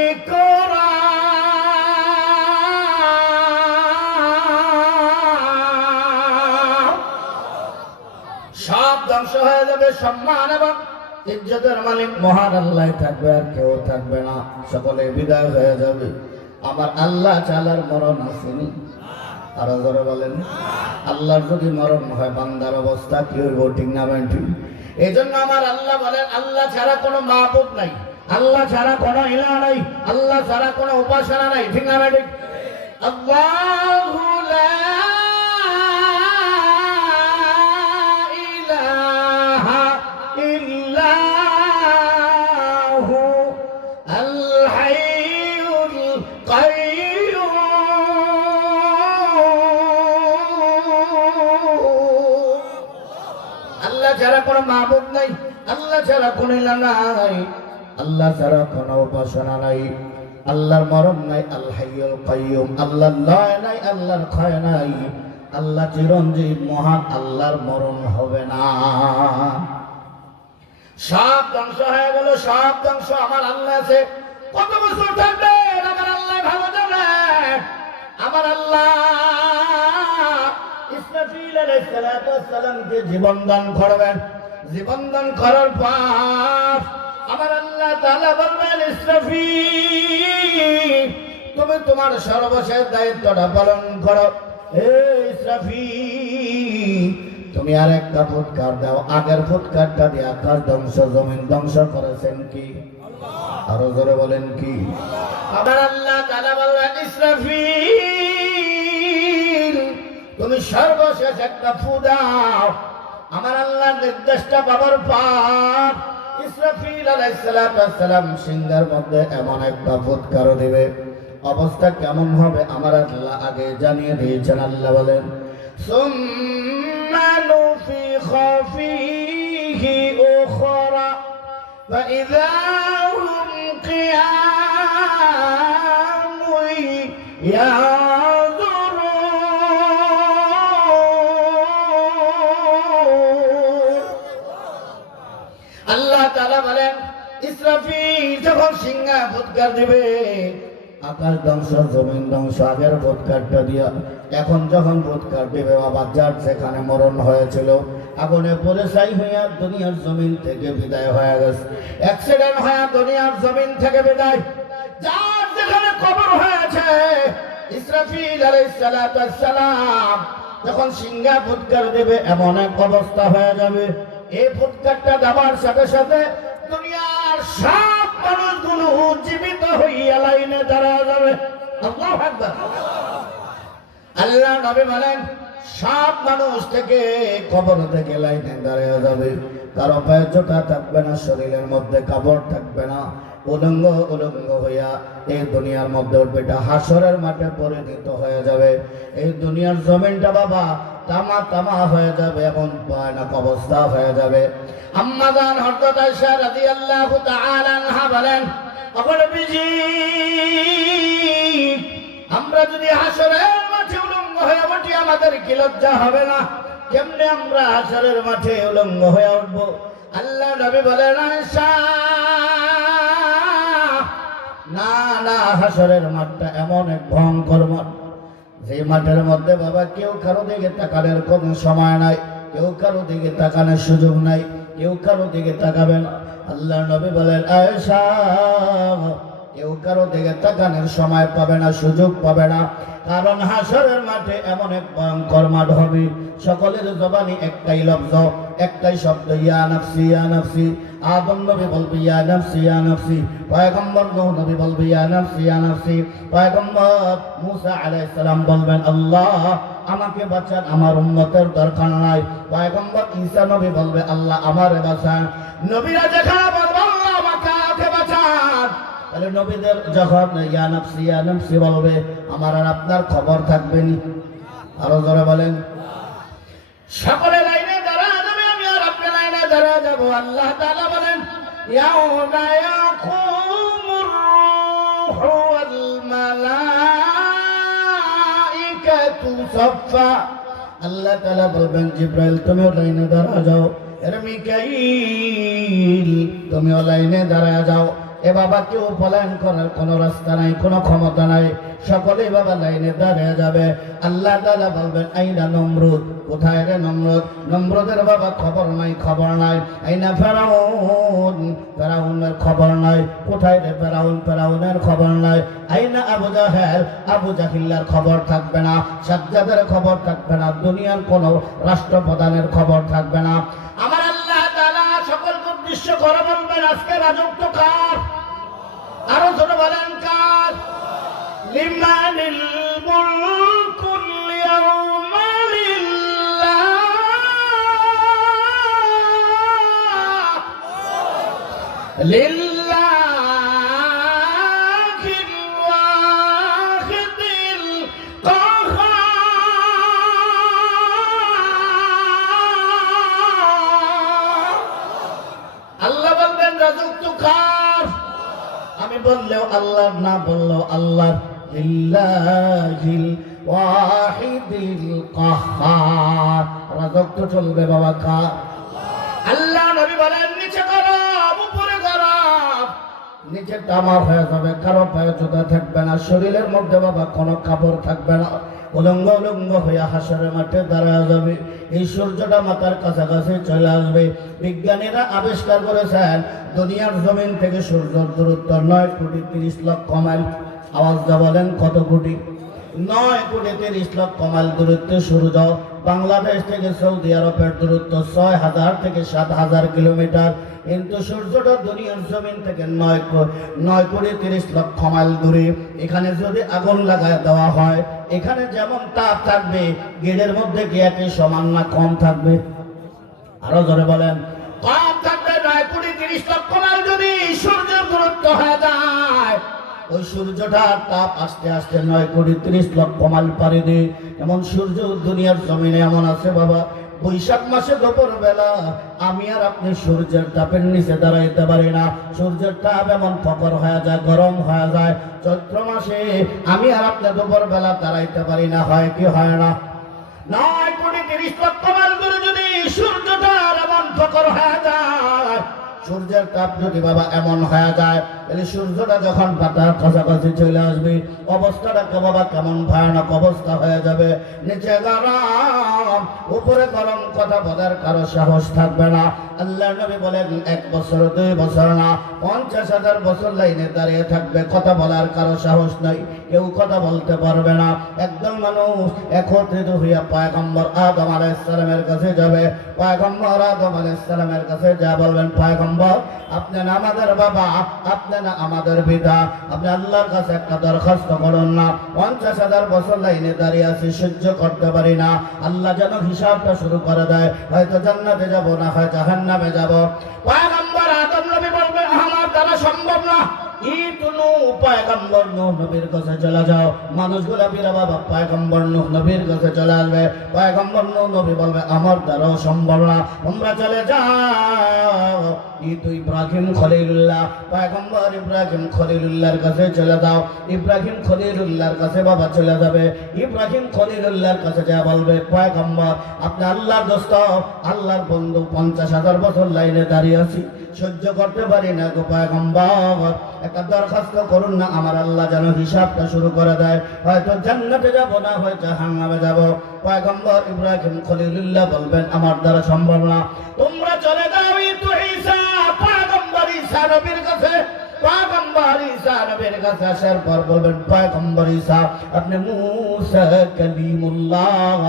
ইকরাম। সব ধ্বংস হয়ে যাবে, সম্মান এবং ইজ্জতের মালিক মহান আল্লাহ থাকবে, আর কেউ থাকবে না, সকলে বিদায় হয়ে যাবে। আমার আল্লাহ চালার মরণ আসেনি, আরো জোরে বলেন। আল্লাহর যদি মরণ হয় বান্দার অবস্থা কি হইব? ঠিক না ঠিক? এই জন্য আমার আল্লাহ বলেন, আল্লাহ ছাড়া কোনো মাবুদ নাই, আল্লাহ ছাড়া কোনো ইলাহ নাই, আল্লাহ ছাড়া কোনো উপাসনা নাই। ঠিক না ঠিক? আল্লাহু লা ইলাহা ইল্লাহু আল হাইয়ুল কাইয়্যুম। আল্লাহ ছাড়া কোনো মাবুদ নাই, আল্লাহ ছাড়া কোনো ইলাহ নাই, আল্লাহ ছাড়া কোনো উপাসনা নাই। আল্লাহর মরণ নাই, আল হাইয়ুল কাইয়্যুম। আল্লাহর লয় নাই, আল্লাহর ক্ষয় নাই, আল্লাহ চিরঞ্জীব মহান, আল্লাহর মরণ হবে না। সব ধ্বংস হয়ে গেল, সব ধ্বংস। আমার আল্লাহ আছে, কত বছর থাকবে আমার আল্লাহ ভালো জানে। আমার আল্লাহ ইসরাফিল আলাইহিস সালামকে জীবন দান করবেন, জীবন দান করার পর আমার আল্লাহ তাআলা বলবেন, ইসরাফিল তুমি তোমার সর্বশেষ দায়িত্বটা পালন করো। ইসরাফিল তুমি আর একটা ফুৎকার দাও। আগের ফুৎকারটা দিয়ে আকাশ ধ্বংস, জমিন ধ্বংস করেছেন কি? আরো জোরে বলেন কি? আমার আল্লাহ তাআলা বললেন, ইসরাফিল তুমি সর্বশেষ একটা ফু দাও। আমার আল্লাহর নির্দেশটা পাবার পর ইসরাফিল আলাইহিস সালাম সিংহের মধ্যে এমন একটা ফুৎকার দিবে, অবস্থা কেমন হবে আমার আল্লাহ আগে জানিয়ে দিয়েছেন। আল্লাহ বলেন, সুম্মা নুফিখা ফীহি উখরা ফাইযা হুম কিয়ামুন ইয়ানজুরুন। আল্লাহ তাআলা বলেন, ইসরাফিল যখন সিংহা ফুৎকার দিবে, আকাশ ধ্বংস, জমিন ধ্বংস আগের ফুৎকারটা দিয়া। এখন যখন ফুৎকার দিবে, আবার যার যেখানে মরণ হয়েছিল আগুনে পড়ে ছাই হইয়া দুনিয়ার জমিন থেকে বিদায় হয়ে গেছে, অ্যাক্সিডেন্ট হয়ে দুনিয়ার জমিন থেকে বিদায়, যার যেখানে কবর হয়েছে, ইসরাফিল আলাইহিস সালাম যখন সিংহা ফুৎকার দেবে এমন এক অবস্থা হয়ে যাবে, এই ফুৎকারটা দেওয়ার সাথে সাথে দুনিয়ার সব মানুষগুলো জীবিত হইয়া লাইনে দাঁড়া যাবে। আল্লাহু আকবার। আল্লাহ নবী বলেন, সব মানুষ থেকে কবর থেকে লাইনে দাঁড়িয়ে যাবে, কারো পায়ে জোতা থাকবে না, শরীরের মধ্যে কাপড় থাকবে না, উলঙ্গ উলঙ্গ হইয়া এই দুনিয়ার মধ্যে উঠবে। এটা হাসরের মাঠে পরিণত হয়ে যাবে। এই দুনিয়ার জমিনটা বাবা তামা তামা হয়ে যাবে, এমন ভয়ানক অবস্থা হয়ে যাবে। আম্মা জান হযরত আয়েশা রাদিয়াল্লাহু তাআলা আনহা বলেন, নবীজি আমরা যদি হাসরের মাঠে উলঙ্গ হয়ে উঠি আমাদের কি লজ্জা হবে না? কেমনে আমরা হাসরের মাঠে উলঙ্গ হয়ে উঠব? আল্লাহ নবী বলেন, আয়েশা না না, হাসরের মাঠটা এমন এক ভয়ঙ্কর মাঠ, যে মাঠের মধ্যে বাবা কেউ কারো দিকে তাকানোর কোনো সময় নাই, কেউ কারো দিকে তাকানোর সুযোগ নাই, কেউ কারো দিকে তাকাবে না। আল্লাহ নবী বলেন, আয়েশা কেউ কারো দিকে তাকানোর সময় পাবে না, সুযোগ পাবে না, কারণ হাসরের মাঠে এমন এক ভয়ঙ্কর মাঠ হবে, সকলের জবানি একটাই লফজ, একটাই শব্দ, ইয়া নাফসি ইয়া নাফসি। আদম নবী বলবে ইয়া নাফসি ইয়া নাফসি, পয়গম্বর নূহ নবী বলবে ইয়া নাফসি ইয়া নাফসি, পয়গম্বর মুসা আলাইহিস সালাম বলবেন আল্লাহ আমাকে বাঁচান, আমার উম্মতের দরকার নাই। পয়গম্বর ঈসা নবী বলবে আল্লাহ আমারে বাঁচান। নবীরা যেখানে বলবে আল্লাহ আমাকে বাঁচান, তাহলে নবীদের যখন ইয়া নাফসি বলবে, আমার আর আপনার খবর থাকবে নি। আরো জোরে বলেন। সকলে লাইনে দাঁড়া যাবে, আমি আর আপনি লাইনে দাঁড়া যাবো। আল্লাহ তাআলা বলেন, ইয়াউমা ইয়াকুমুর রূহু ওয়াল মালাইকাতু সাফফা। আল্লাহ তাআলা বলবেন, জিব্রাইল তুমিও লাইনে দাঁড়া যাও, এর মিকাইল তুমিও লাইনে দাঁড়া যাও। এ বাবা কেউ পলায়ন করার কোনো রাস্তা নাই, কোনো ক্ষমতা নাই, সকলেই বাবা লাইনে দাঁড়িয়ে যাবে। আল্লাহ তাআলা বলবেন, আইনা নমরুদ, কোথায় রে নমরুদ? নমরুদের বাবা খবর নাই, খবর নাই। আইনা ফেরাউন, ফেরাউনের খবর নাই, কোথায় রে ফেরাউন? ফেরাউনের খবর নাই। আইনা আবু জাহেল, আবু জাহিল্লার খবর থাকবে না, সাজ্জাদের খবর থাকবে না, দুনিয়ার কোনো রাষ্ট্রপ্রধানের খবর থাকবে না। আমার আল্লাহ তাআলা সকলকে উদ্দেশ্য করে বলবেন, আজকে রাজত্ব কার? আরো ছোট বলেন, কার? লিমানিল মুলকুল ইয়াউমা লিল্লাহিল ওয়াহিদিল কাহ্হার। আল্লাহ বলবেন, রাজত্ব কার? আমি বললেও আল্লাহ, না বললেও আল্লাহ। লিল্লাহিল ওয়াহিদিল কাহ্হার। রাজত্ব চলবে বাবা কার? আল্লাহ। নবী বলেন, নিচে গরম, উপরে গরম, নিচে তামা হয়ে যাবে, কারো পায়ে জুতা থাকবে না, শরীরের মধ্যে বাবা কোনো কাপড় থাকবে না, উলঙ্গ উলঙ্গ হয়ে হাসরের মাঠে দাঁড়া যাবে। এই সূর্যটা মাথার কাছাকাছি চলে আসবে। বিজ্ঞানীরা আবিষ্কার করেছেন, দুনিয়ার জমিন থেকে সূর্যের দূরত্ব 9,30,00,000 মাইল। আওয়াজটা বলেন, কত কোটি? 9,30,00,000 মাইল দূরত্বে সূর্য। বাংলাদেশ থেকে সৌদি আরবের দূরত্ব 6,000 থেকে 7,000 কিলোমিটার। কিন্তু সূর্যটা দুনিয়ার জমিন থেকে 9,30,00,000 মাইল দূরে। এখানে যদি আগুন লাগায় দেওয়া হয়, এখানে যেমন তাপ থাকবে, গেটের মধ্যে কি একই সমান না কম থাকবে? আরো জোরে বলেন, কম থাকবে। 9,30,00,000 মাইল যদি সূর্যের দূরত্ব হয়ে যায়, ওই সূর্যটার তাপ আস্তে আস্তে 9,30,00,000 মাইল পাড়ি দেয়। এমন সূর্য দুনিয়ার জমিনে এমন আছে বাবা, বৈশাখ মাসে দুপুর বেলা আমি আর আপনি সূর্যের তাপের নিচে দাঁড়াইতে পারি না। সূর্যের তাপ এমন প্রখর হয়ে যায়, গরম হয়ে যায়। চৈত্র মাসে আমি আর আপনি দুপুর বেলা দাঁড়াইতে পারি না, হয় কি হয় না? 9,30,00,000 মাইল দূরে যদি সূর্যটা এমন প্রখর হয়ে যায়, সূর্যের তাপ যদি বাবা এমন হয়ে যায়, তাহলে সূর্যটা যখন পাতার কাছাকাছি চলে আসবে, অবস্থাটা বাবা কেমন ভয়ানক অবস্থা হয়ে যাবে। নিচে গরম, উপরে গরম, কথা বলার কারো সাহস থাকবে না। আল্লাহ নবী বলেন, 1 বছর 2 বছর না, 50,000 বছর লাইনে দাঁড়িয়ে থাকবে, কথা বলার কারো সাহস নাই, কেউ কথা বলতে পারবে না। একদল মানুষ একত্রিত হইয়া পয়গম্বর আদম আলাইহিস সালামের কাছে যাবে। পয়গম্বর আদম আলাইহিস সালামের কাছে যা বলবেন, পয়গম্বর আপনি না আমাদের বাবা, আপনি না আমাদের পিতা, আপনি আল্লাহর কাছে একটা দরখাস্ত করুন না। 50,000 বছর লাইনে দাঁড়িয়ে আছি, সহ্য করতে পারি না। আল্লাহ যেন হিসাবটা শুরু করে দেয়, হয়তো জান্নাতে যাব না, হয় জাহান্নামে যাব। পয়গম্বর আদম নবী বলবেন, আমার দ্বারা সম্ভব না। ইতুনু পয়গম্বর নূহ নবীর কাছে চলে যাও। মানুষগুলা বিরা বাবা পয়গম্বর নূহ নবীর কাছে চলে আসবে। পয়গম্বর নূহ নবী বলবে, আমার দ্বারাও সম্ভব না, তোমরা চলে যাও। ইতু ইব্রাহিম খলিলুল্লাহ, পয়গম্বর ইব্রাহিম খলিলুল্লাহর কাছে চলে যাও। ইব্রাহিম খলিলুল্লাহর কাছে বাবা চলে যাবে। ইব্রাহিম খলিলুল্লাহর কাছে যা বলবে, পয়গম্বর আপনি আল্লাহর দোস্ত, আল্লাহর বন্ধু, 50,000 বছর লাইনে দাঁড়িয়ে আছি, সহ্য করতে পারি না গো পয়গম্বর, একটা দরখাস্ত করুন না, আমার আল্লাহ যেন হিসাবটা শুরু করে দেয়, হয়তো জান্নাতে যাব না, হয় জাহান্নামে যাব। পয়গম্বর ইব্রাহিম খলিলুল্লাহ বলবেন, আমার দ্বারা সম্ভব না, তোমরা চলে যাও। ইতু ঈসা, পয়গম্বর ঈসা নবীর কাছে। পয়গম্বর ঈসা নবীর কাছে আসার পর বলবেন, পয়গম্বর ঈসা আপনি মূসা কালিমুল্লাহ।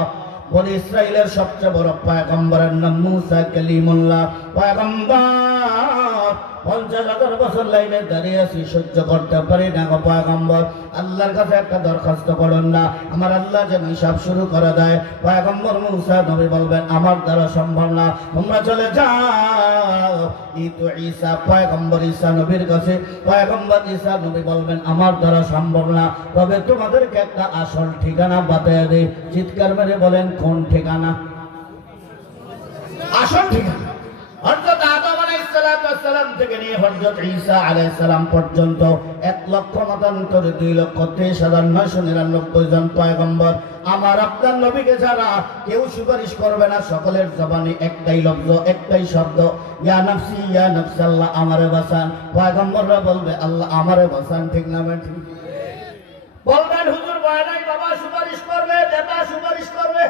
বলে ইসরাইলের সবচেয়ে বড় পয়গম্বরের নাম মূসা কালিমুল্লাহ। পয়গম্বর 50,000 বছর লাইনে দাঁড়িয়ে আছি, সহ্য করতে পারি না গো পয়গম্বর। আল্লাহর কাছে একটা দরখাস্ত করুন না, আমার আল্লাহ যেন হিসাব শুরু করে দেয়। পয়গম্বর মুসা নবী বলবেন আমার দ্বারা সম্ভব না, তোমরা চলে যাও। তো ঈসা পয়গম্বর ঈসা নবীর কাছে, পয়গম্বর ঈসা নবী বলবেন আমার দ্বারা সম্ভব না, তবে তোমাদেরকে একটা আসল ঠিকানা বাতায় দেই। চিৎকার মেরে বলেন কোন ঠিকানা? আসল ঠিকানা হযরত আদম আলাইহিস সালাম থেকে নিয়ে হযরত ঈসা আলাইহিস সালাম পর্যন্ত 1,99,23,999 জন পয়গম্বর আমার আপনার নবীকে ছাড়া কেউ সুপারিশ করবে না। সকলের জবানে একটাই লফজ, একটাই শব্দ, ইয়া নাফসি ইয়া নাফসাল্লাহ, আমারে বাঁচান। পয়গম্বররা বলবে আল্লাহ আমারে বাঁচান। ঠিক না ঠিক? বলবেন হুজুর ভয় নাই, বাবা সুপারিশ করবে, নেতা সুপারিশ করবে।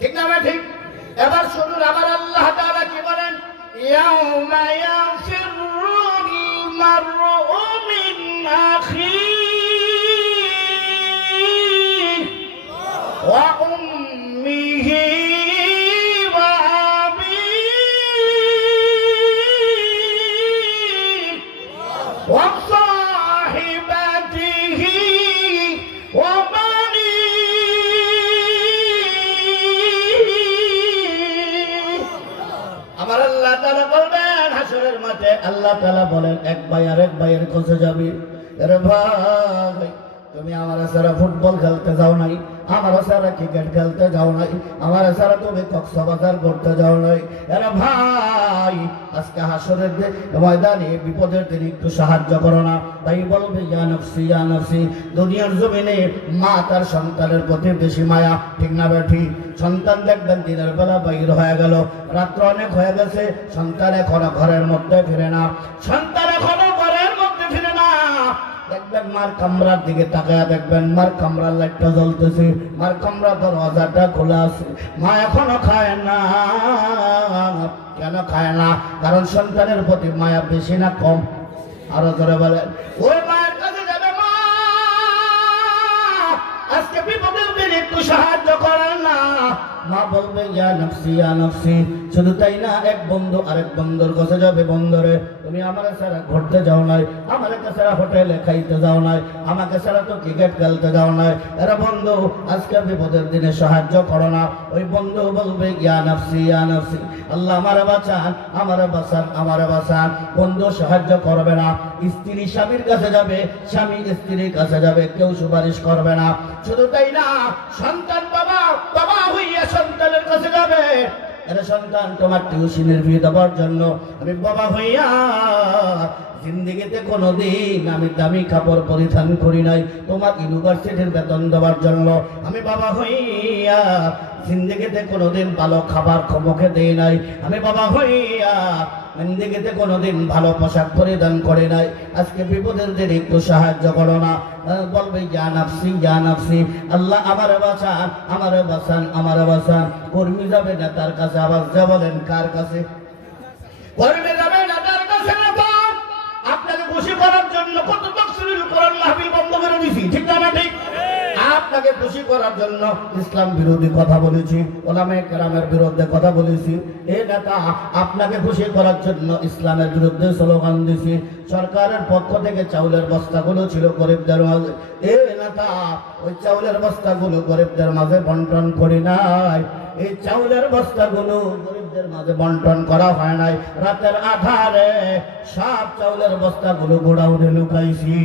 ঠিক না ঠিক? এবার শুনুন আমার আল্লাহ তাআলা কি বলেন, ইয়াউমা ইয়াফিরুল মারউ মিন আখিহি ওয়া উম্মিহি ওয়া আবিহি ওয়া সাহিবাতিহি ওয়া আমার আল্লাহ তাআলা বলবেন হাসরের মাঠে, আল্লাহ তাআলা বলেন এক ভাই আরেক ভাইয়ের কাছে যাবে, আরে ভাই তুমি আমার সারা ফুটবল খেলতে যাও নাই, আমার সারা ক্রিকেট খেলতে যাও নাই, আমার সারা তুমি কক্সবাজার করতে যাও নাই। আরে ভাই আজকে হাসরের ময়দানে বিপদের দিনে একটু সাহায্য করো না। তাই বলবে ইয়া নফসি ইয়া নফসি। দুনিয়ার জমিনে মা তার সন্তানের প্রতি বেশি মায়া। ঠিক না ঠিক? সন্তান দেখবেন দিনের বেলা বাইর হয়ে গেল, রাত্র অনেক হয়ে গেছে, সন্তান এখনো ঘরের মধ্যে ফিরে না, সন্তান এখনো ঘরের মধ্যে ফিরে না। দেখবেন মার কামরার দিকে তাকায় দেখবেন মার কামরার লাইটটা জ্বলতেছে, মার কামরা দরওয়াজাটা খোলা আছে, মা এখনো খায় না। কেন খায় না? কারণ সন্তানের প্রতি মায়া বেশি না কম? আরো ধরে বলেন, ওই মায়ের কাছে যাবে, মা আজকে বিপদের দিনে একটু সাহায্য করেন না। মা বলবে ইয়া নফসি ইয়া নফসি। শুধু তাই না, এক বন্ধু আরেক বন্ধুর কাছে যাবে, বন্ধুরে তুমি আমার ছাড়া ঘুরতে যাও নাই, আমার ছাড়া হোটেলে খাইতে যাও নাই, আমাকে ছাড়া তো ক্রিকেট খেলতে যাও নাই। এরা বন্ধু আজকে বিপদের দিনে সাহায্য করো না। ওই বন্ধু বলবে ইয়া নফসি ইয়া নফসি, আল্লাহ আমারে বাঁচান আমারে বাঁচান আমারে বাঁচান। বন্ধু সাহায্য করবে না। স্ত্রী স্বামীর কাছে যাবে, স্বামী স্ত্রীর কাছে যাবে, কেউ সুপারিশ করবে না। শুধু তাই না, সন্তান বাবা বাবা হইয়া সন্তানের কাছে যাবে, আরে সন্তান তোমার টিউশনের ফি দেওয়ার জন্য আমি বাবা হইয়া জিন্দেগিতে কোনোদিন আমি দামি কাপড় পরিধান করি নাই, তোমার ইউনিভার্সিটির বেতন দেওয়ার জন্য আমি বাবা হইয়া জিন্দেগিতে কোনোদিন ভালো খাবার মুখে দেই নাই, আমি বাবা হইয়া জিন্দেগিতে কোনোদিন ভালো পোশাক পরিধান করে নাই। আজকে বিপদের দিনে একটু সাহায্য করো না। বলবে ইয়া নাফসি ইয়া নাফসি, আল্লাহ আমারে বাঁচান আমারে বাঁচান আমারে বাঁচান। কর্মী যাবে না তার কাছে, আবার যা বলেন কার কাছে? কর্মী যাবে না তার কাছে। না তো আপনাকে খুশি করার জন্য কত তাফসীরের কোরআন মাহফিল বন্ধ করে দিয়েছি। ঠিক না ঠিক? আপনাকে খুশি করার জন্য ইসলাম বিরোধী কথা বলেছি, ওলামায়ে কেরামের বিরুদ্ধে কথা বলেছি। এ নেতা আপনাকে খুশি করার জন্য ইসলামের বিরুদ্ধে স্লোগান দিয়েছি। সরকারের পক্ষ থেকে চাউলের বস্তাগুলো ছিল গরিবদের মাঝে, এ নেতা ওই চাউলের বস্তাগুলো গরিবদের মাঝে বন্টন করি নাই। এই চাউলের বস্তাগুলো গরিবদের মাঝে বন্টন করা হয় নাই। রাতের আধারে সব চাউলের বস্তাগুলো গোডাউনে লুকাইছি।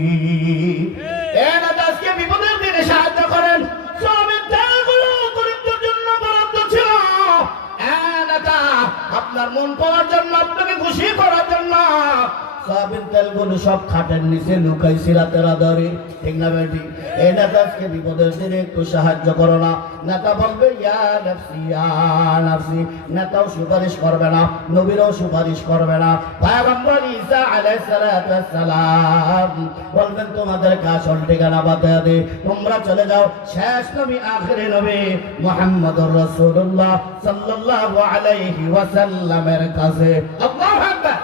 এ নেতা আজকে বিপদের দিনে সাহায্য করেন। সবের তেলগুলো গরিবদের জন্য বরাদ্দ ছিল। নেতা আপনার মন পাওয়ার জন্য, আপনাকে খুশি করার জন্য সবের তেলগুলো সব খাটের নিচে লুকাইছি রাতের আধারে। ঠিক না বেটি? এই নেতা আজকে বিপদের দিনে একটু সাহায্য করো না। নেতা বলবে ইয়া নাফসি ইয়া নাফসি। নেতাও সুপারিশ করবে না, নবীরও সুপারিশ করবে না। পয়গম্বর ঈসা আলাইহিস সালাম বলবেন তোমাদেরকে আসল ঠিকানা বাতায় দে, তোমরা চলে যাও শেষ নবী আখিরি নবী মুহাম্মদুর রাসূলুল্লাহ সাল্লাল্লাহু আলাইহি ওয়াসাল্লামের কাছে। আল্লাহু আকবার।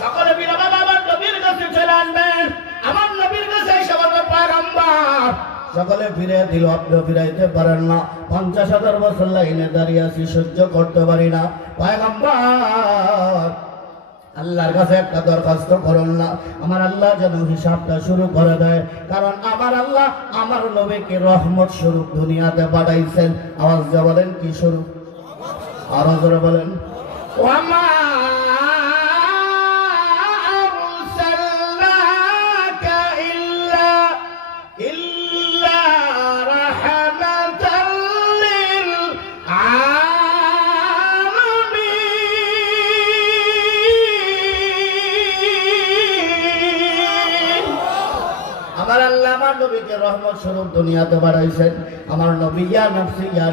সকলে বিরামা বাবার নবীর কাছে চলে আসবেন। আমার নবীর কাছে এসে বলবে পয়গম্বর। সকলে ফিরে দিল, আপনি ফিরাইতে পারেন না। 50,000 বছর লাইনে দাঁড়িয়ে আছি, সহ্য করতে পারি না। পয়গম্বর আল্লাহর কাছে একটা দরখাস্ত করুন না, আমার আল্লাহ যেন হিসাবটা শুরু করে দেয়, কারণ আমার আল্লাহ আমার নবীকে রহমত স্বরূপ দুনিয়াতে পাঠাইছেন। আওয়াজ দিয়ে বলেন কি স্বরূপ? আরো জোরে বলেন। ওয়ামা আরসালনাকা ইল্লা রাহমাতাল লিল আলামিন। আমার আল্লাহ আমার নবীকে রহমত স্বরূপ দুনিয়াতে বাড়াইছেন। আমার নবী ইয়া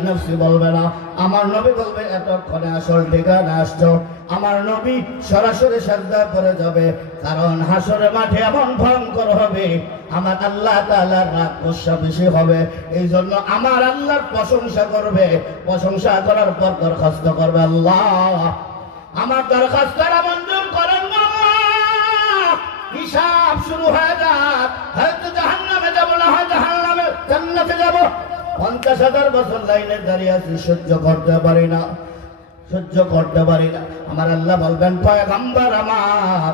নফসি বলবে না, আমার নবী বলবে এতক্ষণে আসল ঠিকানা আসছো। আমার নবী সরাসরি সাজদা করে যাবে, কারণ হাসরের মাঠে এমন ভয়ঙ্কর হবে, আমার আল্লাহ তাআলার রাগ গুসা বেশি হবে। এই জন্য আমার আল্লাহর প্রশংসা করবে, প্রশংসা করার পর দরখাস্ত করবে, আল্লাহ আমার দরখাস্তটা মঞ্জুর করেন না। হিসাব শুরু হয়ে যাক, হয়তো জাহান্নামে যাব, না হয় জান্নাতে যাব। 50,000 বছর লাইনে দাঁড়িয়ে আছি, সহ্য করতে পারি না। আমার আল্লাহ বলবেন, পয়গম্বর আমার,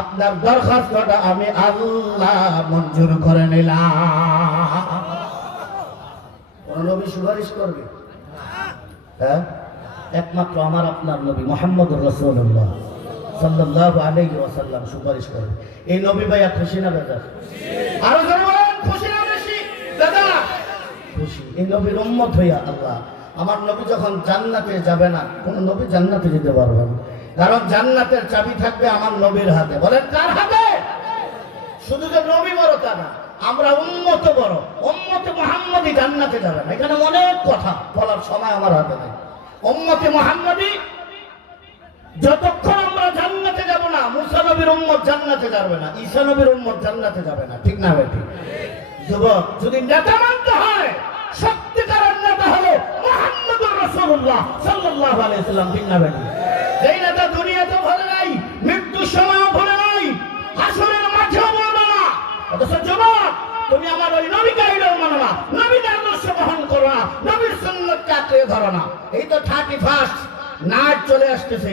আপনার দরখাস্তটা আমি আল্লাহ মঞ্জুর করে নিলাম। কোন নবী সুপারিশ করবে? হ্যাঁ, একমাত্র আমার আপনার নবী মুহাম্মদুর রাসূলুল্লাহ সাল্লাল্লাহু আলাইহি ওয়াসাল্লাম সুপারিশ করবে। এই নবী ভাইয়া খুশি না বেজার? আরো জোরে বলেন, খুশি না বেশি? দাদা খুশি। এই নবীর উম্মত হইয়া আল্লাহ, আমার নবী যখন জান্নাতে যাবে না, কোন নবী জান্নাতে যেতে পারবে না, কারণ জান্নাতের চাবি থাকবে আমার নবীর হাতে। বলেন কার হাতে? শুধু যে নবী বড় তা না, আমরা উম্মত বড়। উম্মতে মুহাম্মদী জান্নাতে যাবে না, এখানে অনেক কথা বলার সময় আমার হাতে নেই। উম্মতে মুহাম্মদী যতক্ষণ আমরা জান্নাতে যাব না, মুসা নবীর উম্মত জান্নাতে যাবে না, ঈসা নবীর উম্মত জান্নাতে যাবে না। ঠিক না বেটি? যুবক, যদি নেতা মানতে হয়, সত্যিকারের নেতা হলো মুহাম্মদুর রাসূলুল্লাহ সাল্লাল্লাহু আলাইহি ওয়াসাল্লাম। ঠিক না বেটি? যেই নেতা দুনিয়াতে ভরে নাই, মৃত্যুর সময়ও ভরে নাই, হাসরের মাঠেও বলবে না। অথচ যুবক, তুমি আমার ওই নবীকে আইডল মানো না, নবীর আদর্শ বহন করো না, নবীর সুন্নাতকে আঁকড়ে ধরো না। এই তো 31st নাইট চলে আসতেছে,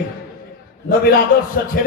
নবীর আদর্শ ছেড়ে